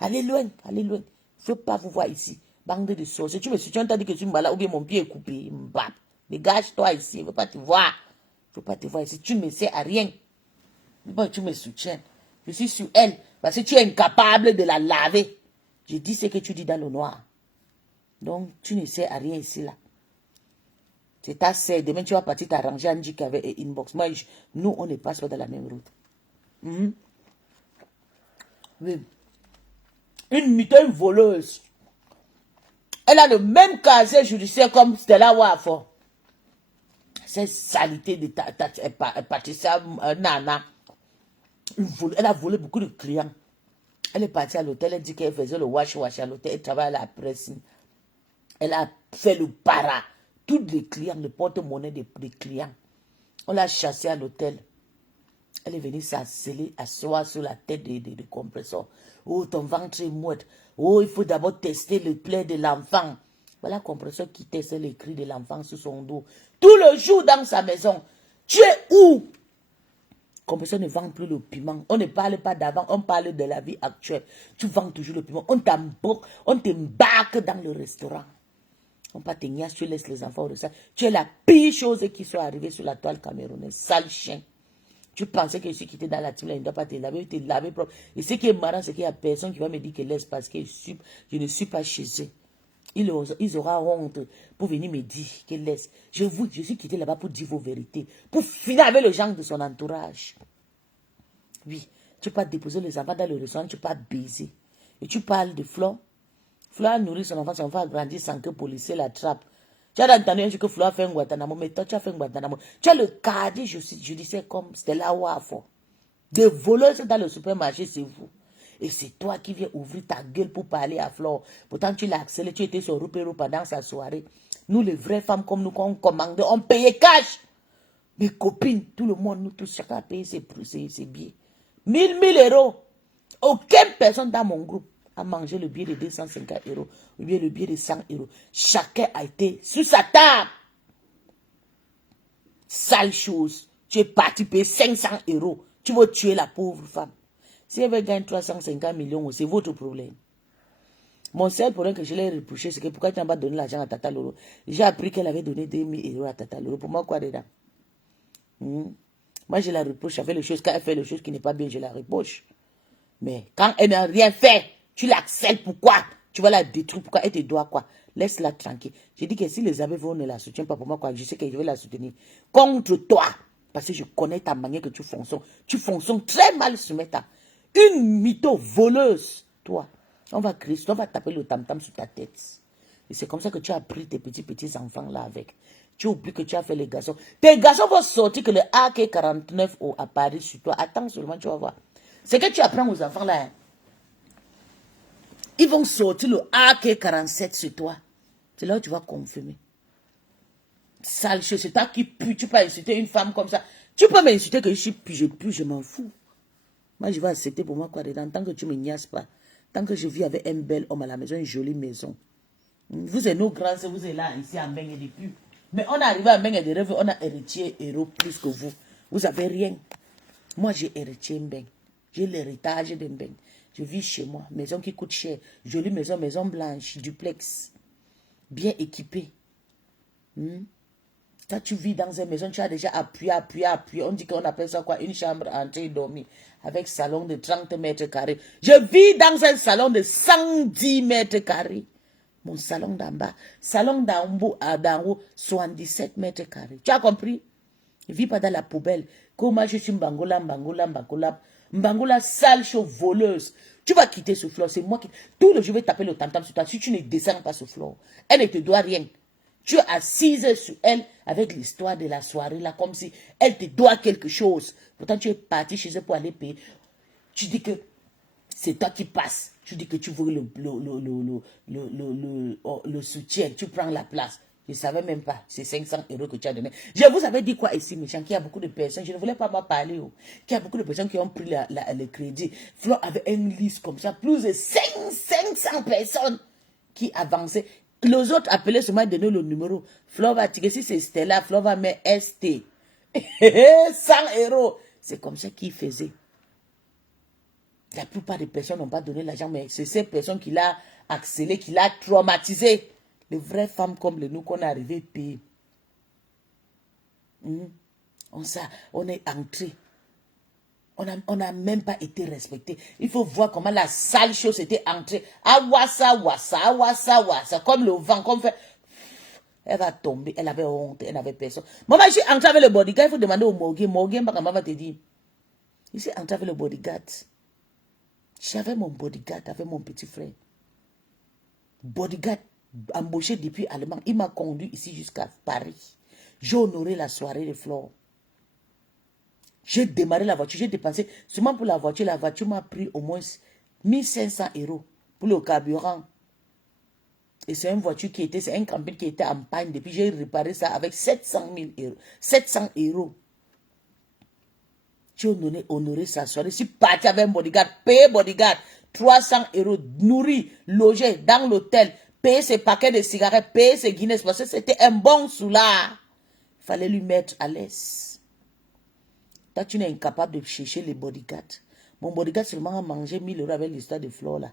Allez loin, allez loin. Je ne veux pas vous voir ici. Bande de sorciers. Tu me soutiens, tu as dit que tu me malade ou bien mon pied est coupé. Mbap. Dégage-toi ici. Je ne veux pas te voir. Je ne veux pas te voir ici. Tu ne me sais à rien. Bon, tu me soutiens. Je suis sur elle. Parce que tu es incapable de la laver. Je dis ce que tu dis dans le noir. Donc, tu ne sais à rien ici, là. C'est ta sœur. Demain, tu vas partir t'arranger à Ndjik avec Inbox. Moi, nous, on ne passe pas dans la même route. Oui. Une mitaine voleuse. Elle a le même casier judiciaire comme Stella Wafo. Cette saleté de Patricia Nana. Elle a volé beaucoup de clients. Elle est partie à l'hôtel, elle dit qu'elle faisait le wash à l'hôtel, elle travaille à la presse. Elle a fait le para. Tous les clients, le porte-monnaie des clients. On l'a chassée à l'hôtel. Elle est venue s'asseoir sur la tête de compresseur. Oh, ton ventre est mouette. Oh, il faut d'abord tester le plaid de l'enfant. Voilà le compresseur qui teste les cris de l'enfant sur son dos. Tout le jour dans sa maison. Tu es où? Compresseur ne vend plus le piment. On ne parle pas d'avant, on parle de la vie actuelle. Tu vends toujours le piment. On t'embarque dans le restaurant. On pas te niasse, tu laisses les enfants au restaurant. Tu es la pire chose qui soit arrivée sur la toile camerounaise. Sale chien. Tu pensais que je suis quitté dans la team, là, il ne doit pas te laver propre. Et ce qui est marrant, c'est qu'il n'y a personne qui va me dire qu'elle laisse parce que je ne suis pas chez eux. Ils auront honte pour venir me dire qu'elle laisse. Je suis quitté là-bas pour dire vos vérités. Pour finir avec le genre de son entourage. Oui, tu peux déposer les enfants dans le restaurant, tu peux baiser. Et tu parles de Flo. Flo a nourri son enfant a grandi sans que le policier l'attrape. Tu as entendu un jour que Flo a fait un Guantanamo, mais toi tu as fait un Guantanamo. Tu as le cadet judiciaire comme Stella Wafo. Des voleurs dans le supermarché, c'est vous. Et c'est toi qui viens ouvrir ta gueule pour parler à Flore. Pourtant, tu l'as accéléré, tu étais sur Rupero pendant sa soirée. Nous, les vraies femmes comme nous, quand on commandait, on payait cash. Mes copines, tout le monde, nous tous, chacun a payé ses billets. 1000 euros. Aucune personne dans mon groupe a mangé le billet de 250 euros ou bien le billet de 100 euros. Chacun a été sur sa table. Sale chose. Tu es parti payer 500 euros. Tu veux tuer la pauvre femme. Si elle veut gagner 350 millions, c'est votre problème. Mon seul problème que je l'ai reproché, c'est que pourquoi tu n'as pas donné l'argent à Tata Lolo? J'ai appris qu'elle avait donné 2000 euros à Tata Lolo. Pour moi, quoi dedans? Moi, je la reproche. Elle fait les choses. Quand elle fait les choses qui n'est pas bien, je la reproche. Mais quand elle n'a rien fait, tu l'acceptes. Pourquoi? Tu vas la détruire. Pourquoi? Elle te doit quoi? Laisse-la tranquille. J'ai dit que si les Abévons ne la soutiennent pas pour moi, quoi, je sais que je vais la soutenir. Contre toi. Parce que je connais ta manière que tu fonctionnes. Tu fonctionnes très mal sur mes tables. Une mytho voleuse, toi. On va crier, on va taper le tam-tam sur ta tête. Et c'est comme ça que tu as pris tes petits enfants là avec. Tu oublies que tu as fait les garçons. Tes garçons vont sortir que le AK-49 à Paris sur toi. Attends seulement, tu vas voir. C'est que tu apprends aux enfants là. Hein. Ils vont sortir le AK-47 sur toi. C'est là où tu vas confirmer. Sale chose, c'est toi qui pue. Tu peux insulter une femme comme ça. Tu peux m'insulter que je suis pue, je m'en fous. Moi, je vais accepter pour moi quoi dedans. Tant que tu ne me niaises pas. Tant que je vis avec un bel homme à la maison, une jolie maison. Vous êtes nos grands, vous êtes là, ici, à Mbeng et depuis. Mais on est arrivé à Mbeng et des rêves, on a héritier héros plus que vous. Vous n'avez rien. Moi, j'ai héritier Mbeng. J'ai l'héritage de Mbeng. Je vis chez moi, maison qui coûte cher. Jolie maison, maison blanche, duplex. Bien équipée. Toi, tu vis dans une maison, tu as déjà appuyé. On dit qu'on appelle ça quoi? Une chambre entrée et dormir. Avec salon de 30 mètres carrés. Je vis dans un salon de 110 mètres carrés. Mon salon d'en bas. Salon d'en haut, 77 mètres carrés. Tu as compris? Je ne vis pas dans la poubelle. Comment je suis Mbangola, sale chose voleuse. Tu vas quitter ce flot. C'est moi qui... Tout le jour, je vais taper le tam-tam sur toi. Si tu ne descends pas ce flot, elle ne te doit rien. Tu es assise sur elle avec l'histoire de la soirée là, comme si elle te doit quelque chose. Pourtant, tu es parti chez elle pour aller payer. Tu dis que c'est toi qui passes. Tu dis que tu veux le soutien. Tu prends la place. Je ne savais même pas. C'est 500 euros que tu as donné. Je vous avais dit quoi ici, méchant? Qu'il y a beaucoup de personnes. Je ne voulais pas m'en parler. Oh. Qu'il y a beaucoup de personnes qui ont pris le crédit. Flo avait une liste comme ça. Plus de 500 personnes qui avançaient. Les autres appelaient seulement donner le numéro. Flo va tirer. Si c'est Stella, Flo va mettre ST. 100 euros. C'est comme ça qu'il faisait. La plupart des personnes n'ont pas donné l'argent, mais c'est ces personnes qui l'ont accéléré, qui l'ont traumatisé. Les vraies femmes comme nous qu'on est arrivé à payer. On est entré. On n'a même pas été respecté. Il faut voir comment la sale chose était entrée. Ah, wassa, comme le vent, comme fait. Elle va tomber, elle avait honte, elle n'avait personne. Maman, je suis entrée avec le bodyguard, il faut demander au Morgan. Morgan, maman va te dire. Je suis entrée avec le bodyguard. J'avais mon bodyguard avec mon petit frère. Bodyguard embauché depuis Allemagne. Il m'a conduit ici jusqu'à Paris. J'ai honoré la soirée de Flore. J'ai démarré la voiture, j'ai dépensé, seulement pour la voiture m'a pris au moins 1500 € pour le carburant. Et c'est une voiture qui était, c'est un camping qui était en panne depuis, j'ai réparé ça avec 700 000 €. 700 €. J'ai honoré sa soirée. Je suis parti avec un bodyguard, payé bodyguard, 300 €, nourri, logé dans l'hôtel, payé ses paquets de cigarettes, payé ses Guinness, parce que c'était un bon soulard. Il fallait lui mettre à l'aise. Toi, tu n'es incapable de chercher les bodyguards. Mon bodyguard seulement a mangé 1000 € avec l'histoire de Flore là,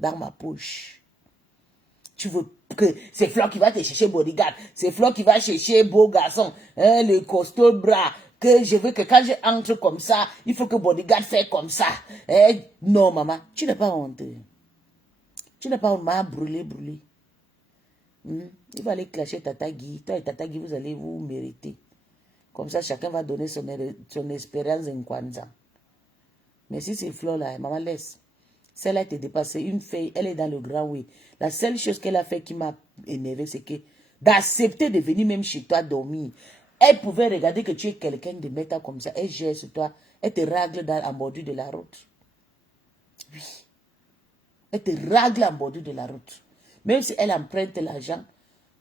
dans ma poche. Tu veux que c'est Flore qui va te chercher bodyguard, c'est Flore qui va chercher beau garçon, hein, le costaud bras, que je veux que quand je entre comme ça, il faut que bodyguard fait comme ça. Hein? Non, maman, tu n'es pas honte. Tu n'es pas honte, maman, brûlé. Il va aller clasher Tata Guy. Toi et Tata Guy, vous allez vous mériter. Comme ça, chacun va donner son expérience en Kwanzaa. Mais si c'est Flore là, maman laisse. Celle-là était dépassée. Une fille, elle est dans le grand oui. La seule chose qu'elle a fait qui m'a énervé, c'est que d'accepter de venir même chez toi dormir. Elle pouvait regarder que tu es quelqu'un de méta comme ça. Elle gère sur toi. Elle te règle en bordure de la route. Oui. Elle te règle en bordure de la route. Même si elle emprunte l'argent,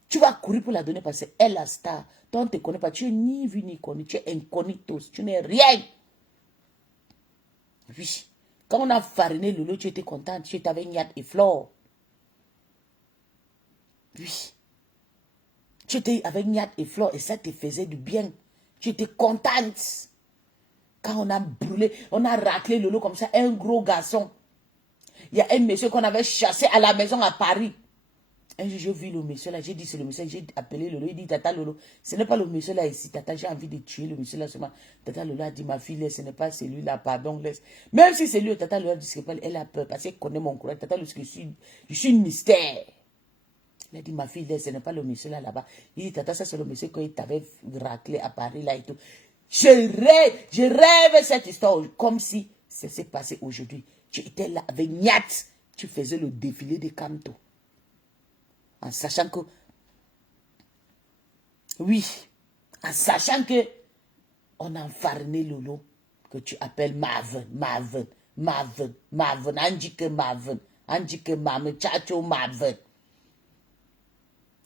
tu vas courir pour la donner parce qu'elle est la star. Toi, on ne te connaît pas. Tu es ni vu ni connu. Tu es incognito. Tu n'es rien. Oui. Quand on a fariné Lolo, tu étais contente. Tu étais avec Nyat et Flore. Oui. Tu étais avec Nyat et Flore et ça te faisait du bien. Tu étais contente. Quand on a brûlé, on a raclé Lolo comme ça, un gros garçon. Il y a un monsieur qu'on avait chassé à la maison à Paris. Un jour, j'ai vu le monsieur là, j'ai dit c'est le monsieur, j'ai appelé Lolo, il dit Tata Lolo, ce n'est pas le monsieur là ici, Tata, j'ai envie de tuer le monsieur là seulement. Tata Lolo a dit ma fille, ce n'est pas celui-là, pardon, laisse. Même si c'est lui, Tata Lolo a dit c'est pas, elle a peur parce qu'elle connaît mon courage. Tata Lolo, je suis une mystère. Il a dit ma fille, laisse, ce n'est pas le monsieur là-bas. Il dit Tata, ça c'est le monsieur qu'il t'avait raclé à Paris là et tout. Je rêve cette histoire comme si ça s'est passé aujourd'hui. Tu étais là avec Nyat, tu faisais le défilé des Camto. En sachant que, oui, en sachant que on a enfariné Lolo, que tu appelles Marvin, Anjike Marvin, Chacho Marvin.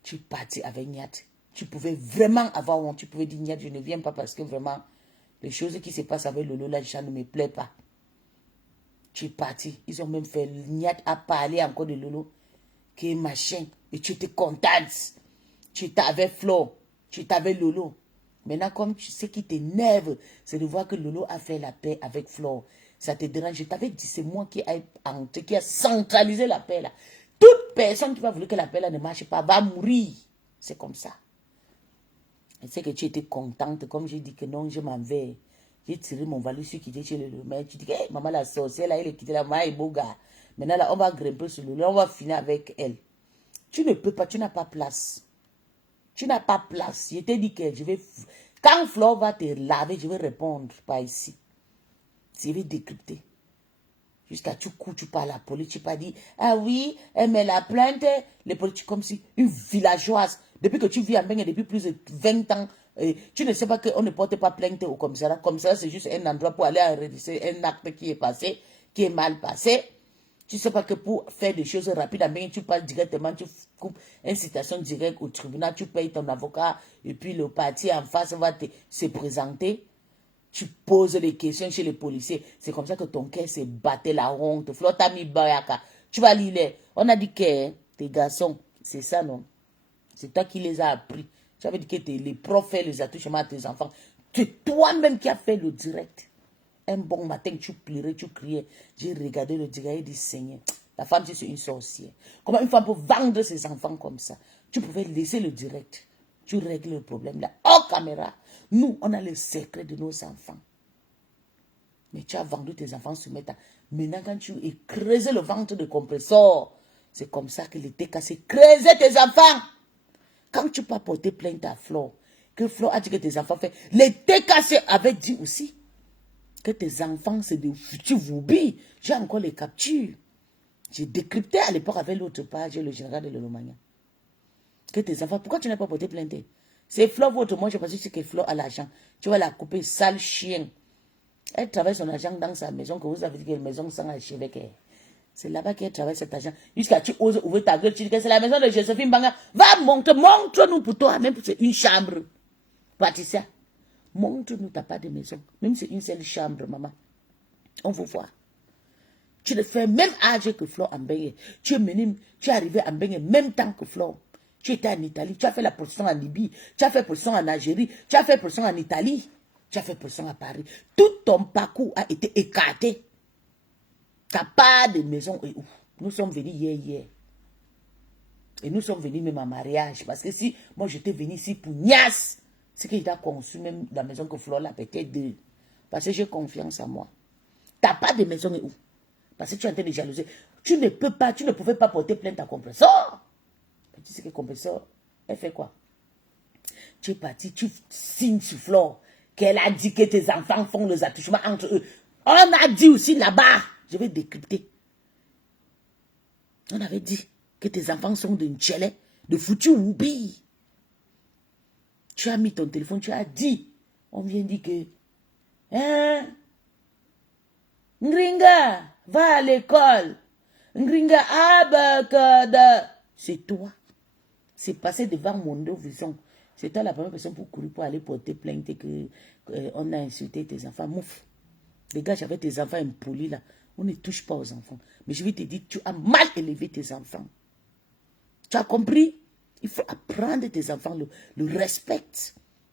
Tu es parti avec Nyat. Tu pouvais vraiment avoir honte. Tu pouvais dire Nyat, je ne viens pas parce que vraiment, les choses qui se passent avec Lolo là, ça ne me plaît pas. Tu es parti. Ils ont même fait Nyat à parler encore de Lolo, qui est machin. Et tu étais contente. Tu t'avais Flore. Tu t'avais Lolo. Maintenant, comme tu sais qui t'énerve, c'est de voir que Lolo a fait la paix avec Flore. Ça te dérange. Je t'avais dit, c'est moi qui a centralisé la paix là. Toute personne qui va vouloir que la paix là ne marche pas va mourir. C'est comme ça. Et c'est que tu étais contente. Comme j'ai dit que non, je m'en vais. J'ai tiré mon valise, je suis quitté chez le maire. Tu dis que hey, maman la sorcière là, elle est quittée là, maman est beau gars. Maintenant là, on va grimper sur Lolo, on va finir avec elle. Tu ne peux pas, tu n'as pas place. Tu n'as pas place. Je t'ai dit que je vais... Quand Flore va te laver, je vais répondre, pas ici. Je vais décrypter. Jusqu'à tu cours, tu parles à la police, tu pas dit, ah oui, elle met la plainte, les politiques comme si une villageoise. Depuis que tu vis en Bengue depuis plus de 20 ans, tu ne sais pas qu'on ne porte pas plainte au commissariat. Comme ça, c'est juste un endroit pour aller enregistrer un acte qui est passé, qui est mal passé. Tu ne sais pas que pour faire des choses rapides, tu passes directement, tu coupes une citation directe au tribunal, tu payes ton avocat et puis le parti en face va se présenter. Tu poses les questions chez les policiers. C'est comme ça que ton cœur s'est battu la honte. Flotami Bayaka. Tu vas lire. On a dit que tes garçons, c'est ça non? C'est toi qui les as appris. Tu avais dit que les profs les attouchements à tes enfants. C'est toi-même qui as fait le direct. Un bon matin, tu pleurais, tu criais. J'ai regardé le direct et dit, Seigneur, la femme, c'est une sorcière. Comment une femme peut vendre ses enfants comme ça? Tu pouvais laisser le direct. Tu règles le problème là. Hors caméra. Nous, on a le secret de nos enfants. Mais tu as vendu tes enfants sur Meta. Maintenant, quand tu creuses le ventre de compresseur, c'est comme ça que les TK s'est creusé tes enfants. Quand tu peux porter plainte à Flo, que Flo a dit que tes enfants fait, les TKC avaient dit aussi que tes enfants c'est des futurs voubis. J'ai encore les captures. J'ai décrypté à l'époque avec l'autre page, le général de l'Olomania. Que tes enfants, pourquoi tu n'as pas porté plainte? C'est Flo votre, moi je pense que Flo a l'argent. Tu vas la couper, sale chien. Elle travaille son argent dans sa maison, que vous avez dit que la maison sans archevêque. C'est là-bas qu'elle travaille cet argent. Jusqu'à tu oses ouvrir ta gueule, tu dis que c'est la maison de Joséphine Banga. Va, montre-nous pour toi, même c'est une chambre. Patricia, montre-nous ta part de maison. Même c'est une seule chambre, maman. On veut voir. Tu le fais même âge que Flo Ambenge. Tu es arrivé à Ambenge même temps que Flo. Tu étais en Italie, tu as fait la position en Libye, tu as fait position en Algérie, tu as fait position en Italie. Tu as fait pression à Paris. Tout ton parcours a été écarté. Ta part de maison est où? Nous sommes venus hier. Et nous sommes venus même en mariage. Parce que si moi j'étais venu ici pour Nias, c'est qu'il a conçu même la maison que Flore l'a pété deux. Parce que j'ai confiance en moi. Ta part de maison est où? Parce que tu es en train de jalouser. Tu ne pouvais pas porter plainte à compresseur. Mais tu sais que compresseur, elle fait quoi? Tu es parti, tu signes sur Flore. Qu'elle a dit que tes enfants font les attouchements entre eux. On a dit aussi là-bas, je vais décrypter. On avait dit que tes enfants sont de Nchele, de foutu oubi. Tu as mis ton téléphone, tu as dit. On vient dire que, Ngringa, va à l'école. Ngringa, abakada. C'est toi. C'est passé devant mon vision. C'est toi la première personne pour courir pour aller porter plainte que on a insulté tes enfants. Mouf. Les gars, j'avais tes enfants impolis là. On ne touche pas aux enfants. Mais je vais te dire, tu as mal élevé tes enfants. Tu as compris? Il faut apprendre tes enfants le respect.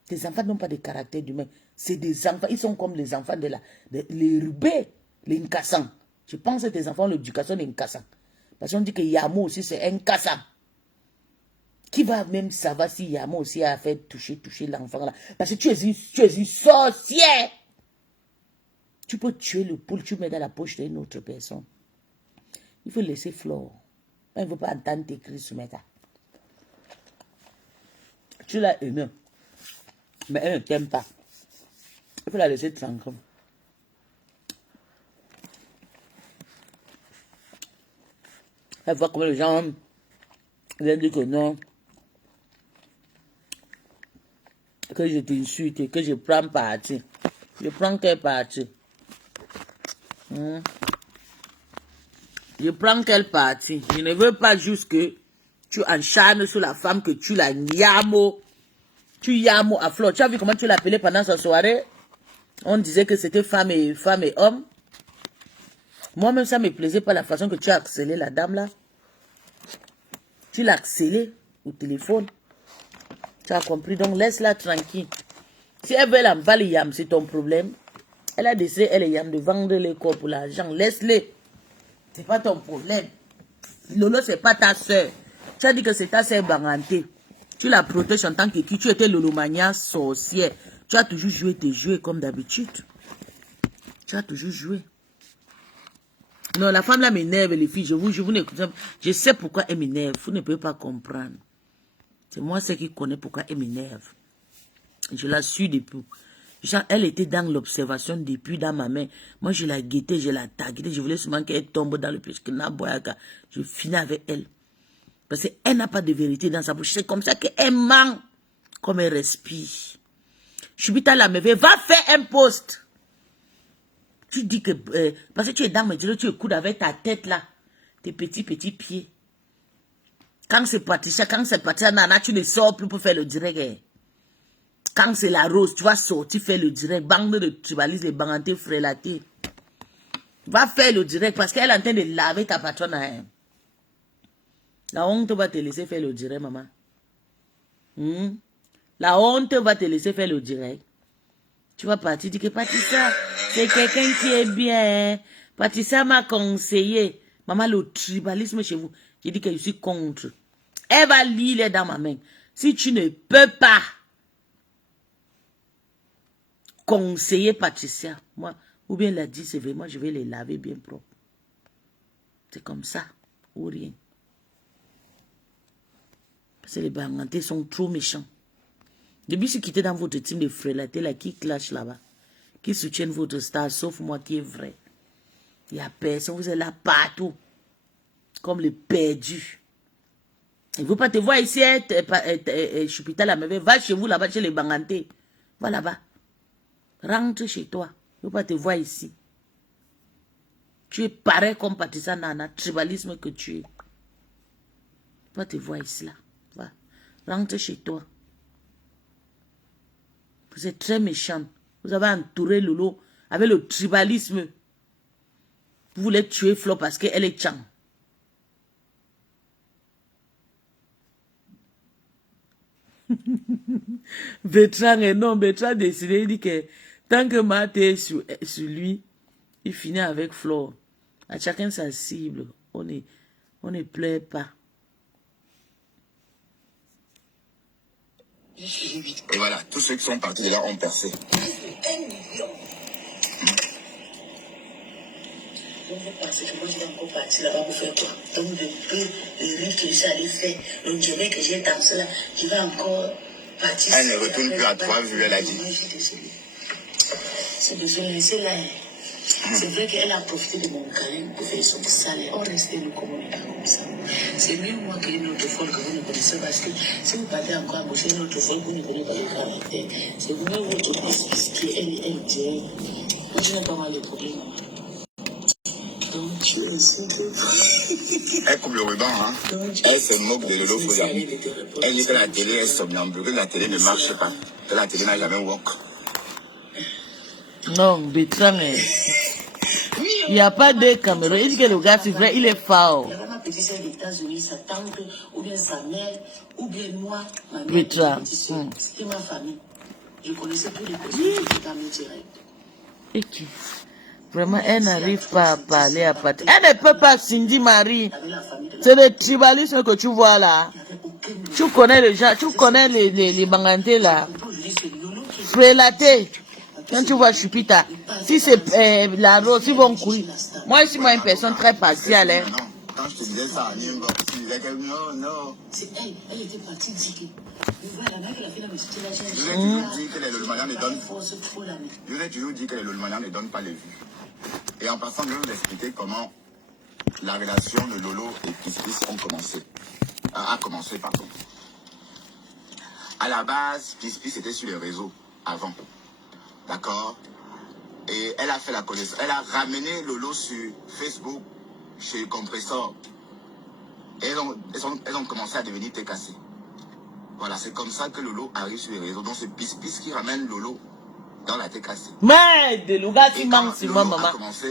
Tes enfants n'ont pas de caractère humain. C'est des enfants. Ils sont comme les enfants les rubés, les Nkassans. Je pense que tes enfants ont l'éducation des Nkassans. Parce qu'on dit que Yamo aussi c'est un Nkassan. Qui va même savoir si Yamo aussi a fait toucher l'enfant là. Parce que tu es une sorcière. Tu peux tuer le poule, tu mets dans la poche d'une autre personne. Il faut laisser Flore. Il ne veut pas entendre tes cris sur Meta. Tu l'as aimé. Mais elle ne t'aime pas. Il faut la laisser tranquille. Elle voit comment les gens viennent dire que non. Que je t'insulte et que je prends parti. Je prends quel parti? Je prends quel parti? Je ne veux pas juste que tu encharnes sur la femme, que tu la yamo. Tu yamo à Flore. Tu as vu comment tu l'appelais pendant sa soirée? On disait que c'était femme et homme. Moi-même, ça me plaisait pas la façon que tu as accéléré la dame là. Tu l'as accéléré au téléphone. Tu as compris? Donc, laisse-la tranquille. Si elle veut l'emballer yam, c'est ton problème. Elle a décidé, elle est yam, de vendre les corps pour l'argent. Laisse-les. C'est pas ton problème. Lolo, c'est pas ta soeur. Tu as dit que c'est ta soeur Banganté. Tu la protèges en tant que qui? Tu étais Lolomania sorcière. Tu as toujours joué tes jeux comme d'habitude. Tu as toujours joué. Non, la femme là m'énerve, les filles. Vous n'écoutez pas. Je sais pourquoi elle m'énerve. Vous ne pouvez pas comprendre. C'est moi celle qui connais pourquoi elle m'énerve. Je la suis depuis. Genre, elle était dans l'observation depuis dans ma main. Moi, je la guettais, je la taguais. Je voulais seulement qu'elle tombe dans le puisque je finis avec elle. Parce qu'elle n'a pas de vérité dans sa bouche. C'est comme ça qu'elle ment. Comme elle respire. Chubita la me va faire un post. Tu dis que... parce que tu es dans mes yeux, tu écoutes avec ta tête là. Tes petits pieds. Quand c'est Patricia, Nana, tu ne sors plus pour faire le direct. Quand c'est la rose, tu vas sortir faire le direct. Bande de tribalistes, les bangantés frélatés. Va faire le direct parce qu'elle est en train de laver ta patronne. Hein. La honte va te laisser faire le direct, maman. La honte va te laisser faire le direct. Tu vas partir, dire que Patricia, c'est quelqu'un qui est bien. Patricia m'a conseillé. Maman, le tribalisme chez vous, j'ai dit que je suis contre. Elle va lire dans ma main. Si tu ne peux pas conseiller Patricia, moi Ou bien elle a dit, c'est vraiment, je vais les laver bien propre. C'est comme ça, ou rien. Parce que les Bangantais sont trop méchants. Depuis ce qui était dans votre team de frelatés là, qui clash là-bas, qui soutiennent votre star, sauf moi qui est vrai. Il n'y a personne, vous êtes là partout. Comme les perdus. Il ne veut pas te voir ici, Choupita la merveille. Va chez vous là-bas, chez les Bangantais. Va là-bas. Rentre chez toi. Il ne veut pas te voir ici. Tu es pareil comme Patricia Nana, tribalisme que tu es. Il ne veut pas te voir ici là. Va. Rentre chez toi. Vous êtes très méchant. Vous avez entouré Lolo avec le tribalisme. Vous voulez tuer Flo parce qu'elle est Tchang. Bertrand est non. Bertrand a décidé, il dit que tant que Matt est sur lui, il finit avec Flo. À chacun sa cible. On ne pleure pas. Et voilà, tous ceux qui sont partis de là ont percé. 1 million. Donc vous pensez que moi je vais encore partir là-bas pour faire quoi? Donc le rire que j'allais faire, le dirait que j'ai dansé là, je vais encore partir. Elle ne retourne plus à 3 vues, elle a dit. C'est désolé, c'est là. C'est vrai qu'elle a profité de mon câlin pour faire son salaire. On restait le communiquer comme ça. C'est mieux moi qu'une autre folle que vous ne connaissez parce que si vous partez encore à gauche, une autre folle, vous ne connaissez pas le caractère. C'est mieux votre fils qui elle dirait. Moi je n'ai pas mal de problèmes. Donc tu es sûr que... Elle coupe le ruban, hein. Elle se moque de Lolo Folia. Elle dit que la télé est somnambule, que la télé ne marche pas, que la télé n'a jamais work. Non, Bertrand, il n'y a pas de caméra. Il dit que le gars, c'est vrai, il est fort. Ma petite sœur des États-Unis, sa tante, ou bien sa mère, ou bien moi, ma mère, Bertrand. c'était ma famille. Je connaissais tous les personnes qui étaient dans le direct. Et qui? Vraiment, elle n'arrive pas à parler à Patrick. Elle ne peut pas, Cindy Marie. C'est le tribalisme que tu vois là. Tu connais les gens, tu connais les Bangantais là. Prélaté. Quand tu vois Choupita, si c'est la rose, ils vont courir. Moi, ici, moi, une personne très partiale. Hein. Non, quand je te disais ça, tu disais que non. C'est elle était partie dire que. Voilà, la mère qui a fait la musique, là, Je vous ai toujours dit que les Lolmanians ne donnent pas. Je vous ai toujours dit que les Lolmanians ne donnent pas les vues. Et en passant, je vais vous expliquer comment la relation de Lolo et Pispis a commencé, pardon. À la base, Pispis était sur les réseaux avant. D'accord? Et elle a fait la connaissance. Elle a ramené Lolo sur Facebook chez Compressor. Et elles ont commencé à devenir TKC. Voilà, c'est comme ça que Lolo arrive sur les réseaux. Donc c'est Pispis qui ramène Lolo dans la TKC. Mais de Louga qui manque sur moi, maman.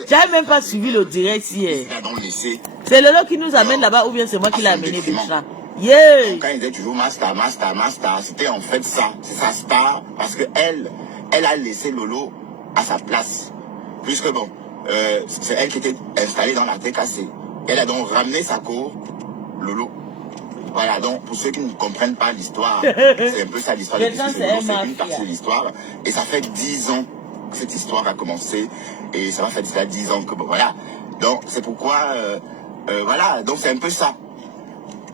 J'avais même pas suivi le direct hier. C'est Lolo qui nous amène là-bas ou bien c'est moi qui l'ai amené Bertrand. Yeah. Quand il disait toujours master, c'était en fait ça. C'est sa star parce que elle a laissé Lolo à sa place. Puisque bon, c'est elle qui était installée dans la TKC. Elle a donc ramené sa cour, Lolo. Voilà, donc pour ceux qui ne comprennent pas l'histoire, c'est un peu ça l'histoire de Pispis. C'est une partie de l'histoire. Et ça fait 10 ans que cette histoire a commencé. Et ça va faire déjà 10 ans que bon, voilà. Donc c'est pourquoi, voilà, donc c'est un peu ça.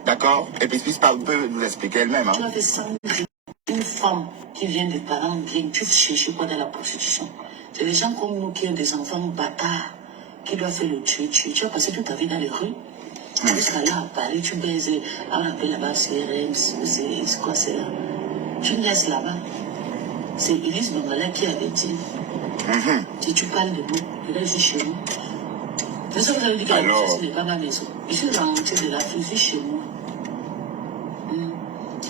D'accord? Et Pispis peut nous expliquer elle-même. Hein. Tu as fait ça, une femme qui vient des parents bien, tu cherches quoi dans la prostitution? C'est des gens comme nous qui ont des enfants bâtards, qui doivent faire le tuer. Tu as passé toute ta vie dans les rues. Tu seras là à Paris, tu baises, on appelle là-bas CRM, c'est quoi c'est là? Tu me laisses là-bas. C'est Elise Bangala qui avait dit, si tu parles de nous, je vais chez nous. C'est ça que vous avez dit que la maison n'est pas ma maison. Je suis rentrée de la fille chez moi.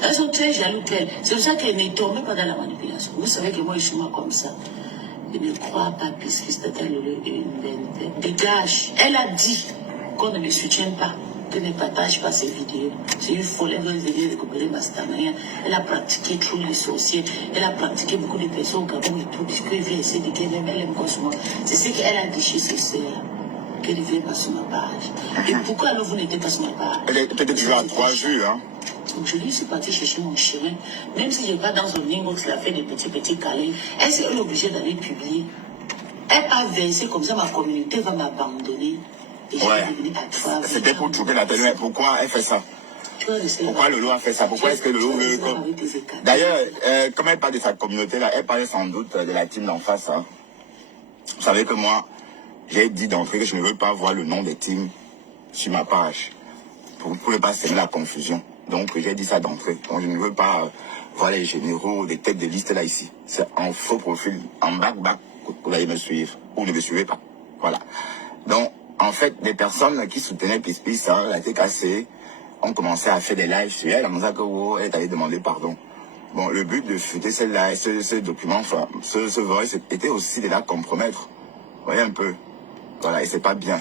Elles sont très jalouses qu'elles. C'est pour ça qu'elles ne tombent pas dans la manipulation. Vous savez que moi, je suis moi comme ça. Je ne crois pas puisque c'était une dégage. Elle a dit qu'on ne me soutient pas, qu'elle ne partage pas ses vidéos. C'est une folle, elle veut venir récupérer ma stamina. Elle a pratiqué tous les sorciers. Elle a pratiqué beaucoup de personnes au Gabon et tout, puisqu'elle vient essayer de qu'elle aime comme moi. C'est ce qu'elle a dit chez ses sœurs. Qu'elle ne vient pas sur ma page. Et pourquoi alors vous n'étiez pas sur ma page? Elle est peut-être toujours à 3 vues, hein. Donc je lui suis partie chercher mon chemin. Même si je vais pas dans son inbox, elle a fait des petits câlins. Elle est obligée d'aller publier. Elle pas versé comme ça, ma communauté va m'abandonner. Et je vais devenir à toi. C'était pour choquer la télé. Pourquoi elle fait ça? Pourquoi Lolo a fait ça? Pourquoi est-ce que Lolo veut... D'ailleurs, comme elle parle de sa communauté, là, elle parlait sans doute de la team d'en face. Hein. Vous savez que moi, j'ai dit d'entrée que je ne veux pas voir le nom des teams sur ma page. Pour ne pas semer la confusion. Donc, j'ai dit ça d'entrée. Donc, je ne veux pas voir les généraux, des têtes de liste là, ici. C'est en faux profil, en back, vous allez me suivre. Ou ne me suivez pas. Voilà. Donc, en fait, des personnes qui soutenaient Pispis, hein, la TKC, ont commencé à faire des lives sur elle, en disant que oh, elle allait demander pardon. Bon, le but de fuiter ce document, enfin, ce voice, était aussi de la compromettre. Vous voyez un peu. Voilà, et c'est pas bien.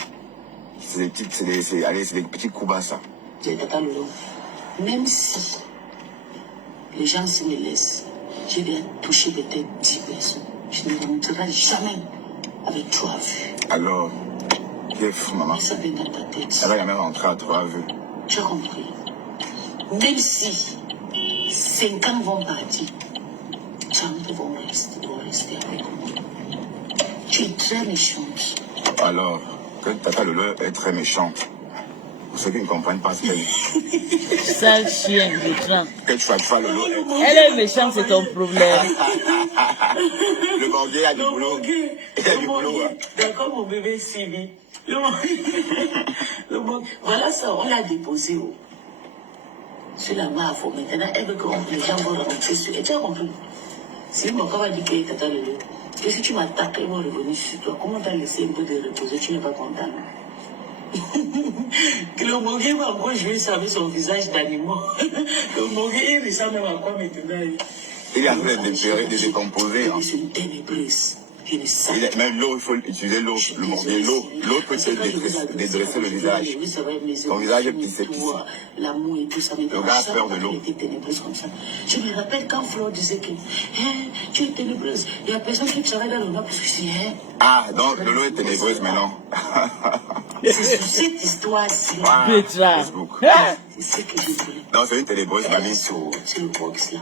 C'est des petits coups bas, ça. Même si les gens se me laissent, je vais toucher peut-être 10 personnes. Je ne me montrerai jamais avec 3 vues. Alors, tu es fou, maman. Ça vient dans ta tête. Elle va jamais rentrer à 3 vues. Tu as compris. Même si 50 vont partir, 30 vont rester avec moi. Tu es très méchante. Alors, que Tata Lolo est très méchante. Pour ceux qui ne comprennent pas ce qu'elle dit. Sale chien, méchant. Que tu fasses Lolo. Elle est méchante, c'est ton problème. Le banquier a du boulot. Il a du boulot. Hein. D'accord, mon bébé Sylvie. Voilà ça, on l'a déposé sur la main à fond. Maintenant, elle veut que les gens vont rentrer sur elle. Tu as compris? Si mon corps a dit que Tata Lolo, que si tu m'attaques, ils vont revenir sur toi. Comment t'as laissé un peu de reposer? Tu n'es pas content. Que le Mogué va encore jouer ça avec son visage d'animal. Le Mogué, il ressemble même à quoi maintenant? Il est en train de décomposer. Hein. C'est une ténébreuse. Même l'eau, il faut utiliser l'eau, le mordier. L'eau peut te dédresser le visage. Ton visage est pissé. L'amour et tout ça. Le gars a peur de l'eau. Je me rappelle quand Flo disait que tu es ténébreuse. Il n'y a personne qui travaille dans le noir parce que c'est... Ah, donc l'eau est ténébreuse maintenant. C'est sur cette histoire-ci. Facebook. C'est ce que je voulais. Non, c'est une ténébreuse, mamie. C'est le box là.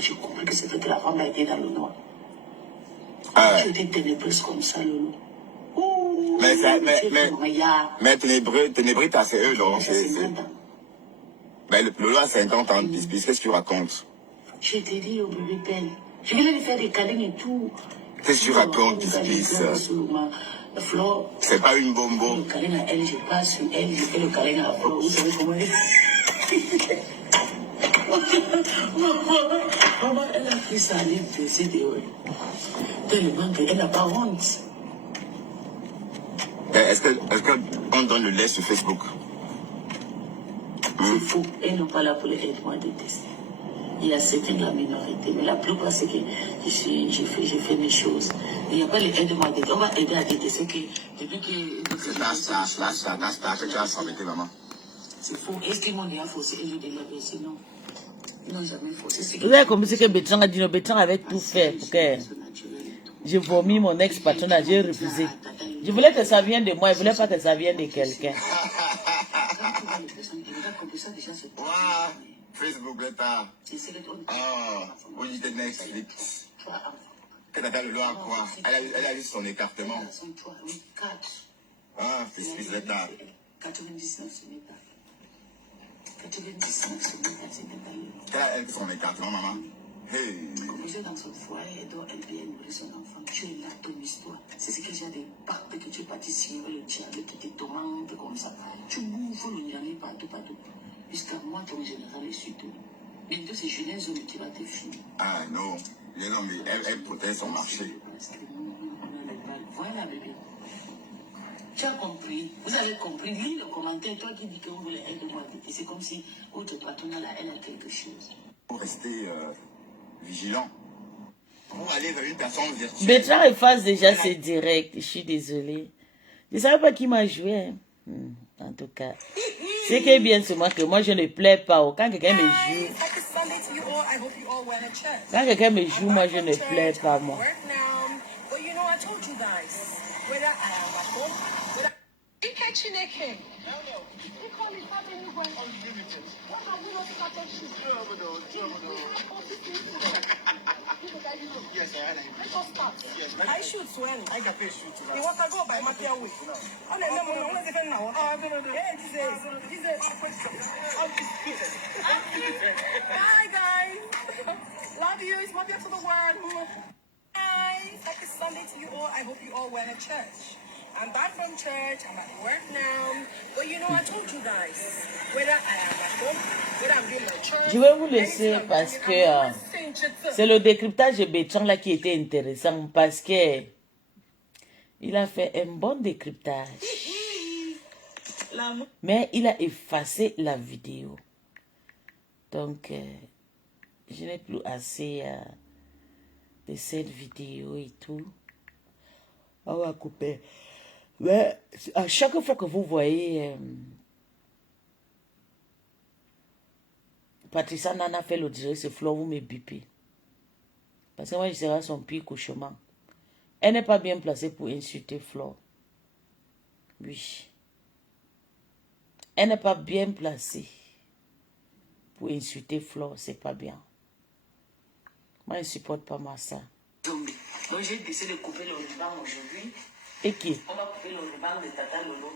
J'ai compris que c'est vrai que la femme a été dans le noir. Tu étais ténébreuse comme ça, Lolo. Mais ténébreux, t'as c'est eux, donc. Mais Lolo a 50 ans, Pispis, qu'est-ce que tu racontes? Je t'ai dit au bébé peine. Je voulais lui faire des câlins et tout. Qu'est-ce que tu racontes, Pispis? C'est pas une bombo. Le câlin à elle, je passe sur elle, je fais le câlin à Flo. Vous savez comment elle est? Maman, elle a pris sa ligne de CDO. Tellement qu'elle n'a pas honte. Est-ce qu'on donne le lait sur Facebook? C'est faux. Elles n'ont pas là pour les aides-moi de tester. Il y a certains de la minorité, mais la plupart, c'est que j'ai fait mes choses. Il n'y a pas les aides-moi de tester. On va aider à détester que depuis que... C'est là, que tu as s'embêté, maman. C'est faux. Est-ce qu'ils m'ont déjà faussé et je l'ai versé? Non. Ils n'ont jamais faussé. Vous avez compris ce que Bétran a dit. Non, Bétran avait tout fait pour que je vomis mon ex-patronat. J'ai refusé. Je voulais que ça vienne de moi. Je ne voulais pas que ça vienne de quelqu'un. Facebook, l'État. Vous dites Netflix. Que Tata Lolo a quoi? Elle a eu son écartement. Ah, c'est l'État. 99, ce n'est pas. 99, ce n'est pas. Quelle a son écartement, maman? Hey. Vous êtes dans son foyer et donc elle vient nourrir son enfant. Tu es là, ton histoire. C'est ce que j'ai des pactes que tu es parti signer le diable, les petites tomates, comme ça. Tu bouffes le niané partout. Jusqu'à moi, ton général est sur toi. Bientôt, c'est Julien Zone qui va te finir. Ah non, elle protège son marché. Voilà, bébé. Tu as compris, vous avez compris. Lis le commentaire, toi qui dis que vous voulez aider-moi. C'est comme si votre patronat là, elle a quelque chose. Pour rester vigilant. Pour aller vers une personne virtuelle. Bétran efface déjà ses directs. Je suis désolée. Je ne savais pas qui m'a joué. En tout cas, ce qui est bien, c'est moi que moi je ne plais pas. Quand quelqu'un me joue, moi je ne plais pas, moi. I shoot when I got fish shoot. You want to go by Matthew way? Oh, no, no, different now. Oh, Bye, guys. Love you. It's Matthew to the world. Hi. Happy Sunday to you all. I hope you all went to church. I'm back from church. I'm at work now. But you know, I told you guys, whether I am at home, whether I'm doing my church. Je vais vous laisser parce que c'est le décryptage de Bertrand là qui était intéressant parce que il a fait un bon décryptage. Mais il a effacé la vidéo. Donc, je n'ai plus assez de cette vidéo et tout. On va couper. Mais à chaque fois que vous voyez Patricia Nana fait le direct, c'est Flo, vous me bipez. Parce que moi, je serai son pire cauchemar. Elle n'est pas bien placée pour insulter Flo. Oui. Elle n'est pas bien placée pour insulter Flo, c'est pas bien. Moi, je ne supporte pas ma ça. Donc, j'ai décidé de couper le ruban aujourd'hui. Et qui? On va couper le ruban de Tata Lolo.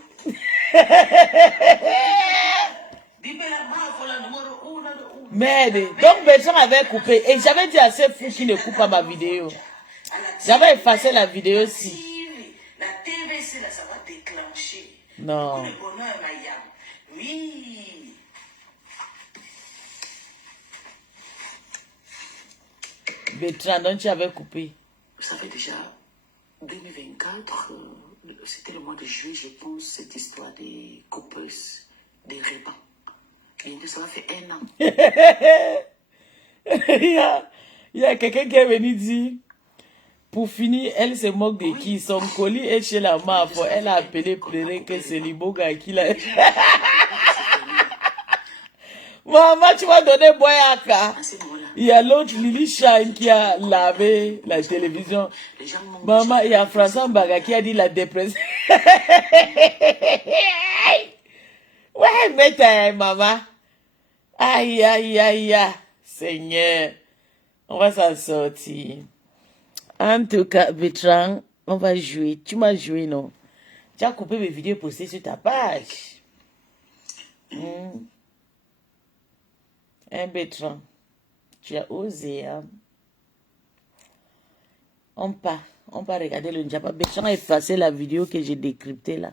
Merde. Donc, Bertrand avait coupé. Et j'avais dit à ces fous qui ne coupent pas ma vidéo. J'avais effacé la vidéo aussi. La TVC, là, ça va déclencher. Non. Le bonheur, Mayam. Oui. Bertrand, donc tu avais coupé. Ça fait déjà 2024, c'était le mois de juillet, je pense, cette histoire des coupeuses, des rubans. Bientôt, ça va faire 1 an. Il y a quelqu'un qui est venu dire, pour finir, elle se moque de qui? Son colis est chez la maf. Elle a appelé pleurer que c'est Liboga qui l'a... Maman, tu vas donner Boyaka. Il y a l'autre Lily Shine qui a lavé la télévision. Maman, il y a François Mbaga qui a dit la dépression. Ouais, mais maman. Aïe, aïe, aïe, aïe. Seigneur, on va s'en sortir. En tout cas, Bertrand, on va jouer. Tu m'as joué, non? Tu as coupé mes vidéos postées sur ta page. Hein, Bertrand? Tu as osé, hein? On part regarder le Njapa. Bertrand a effacé la vidéo que j'ai décryptée là.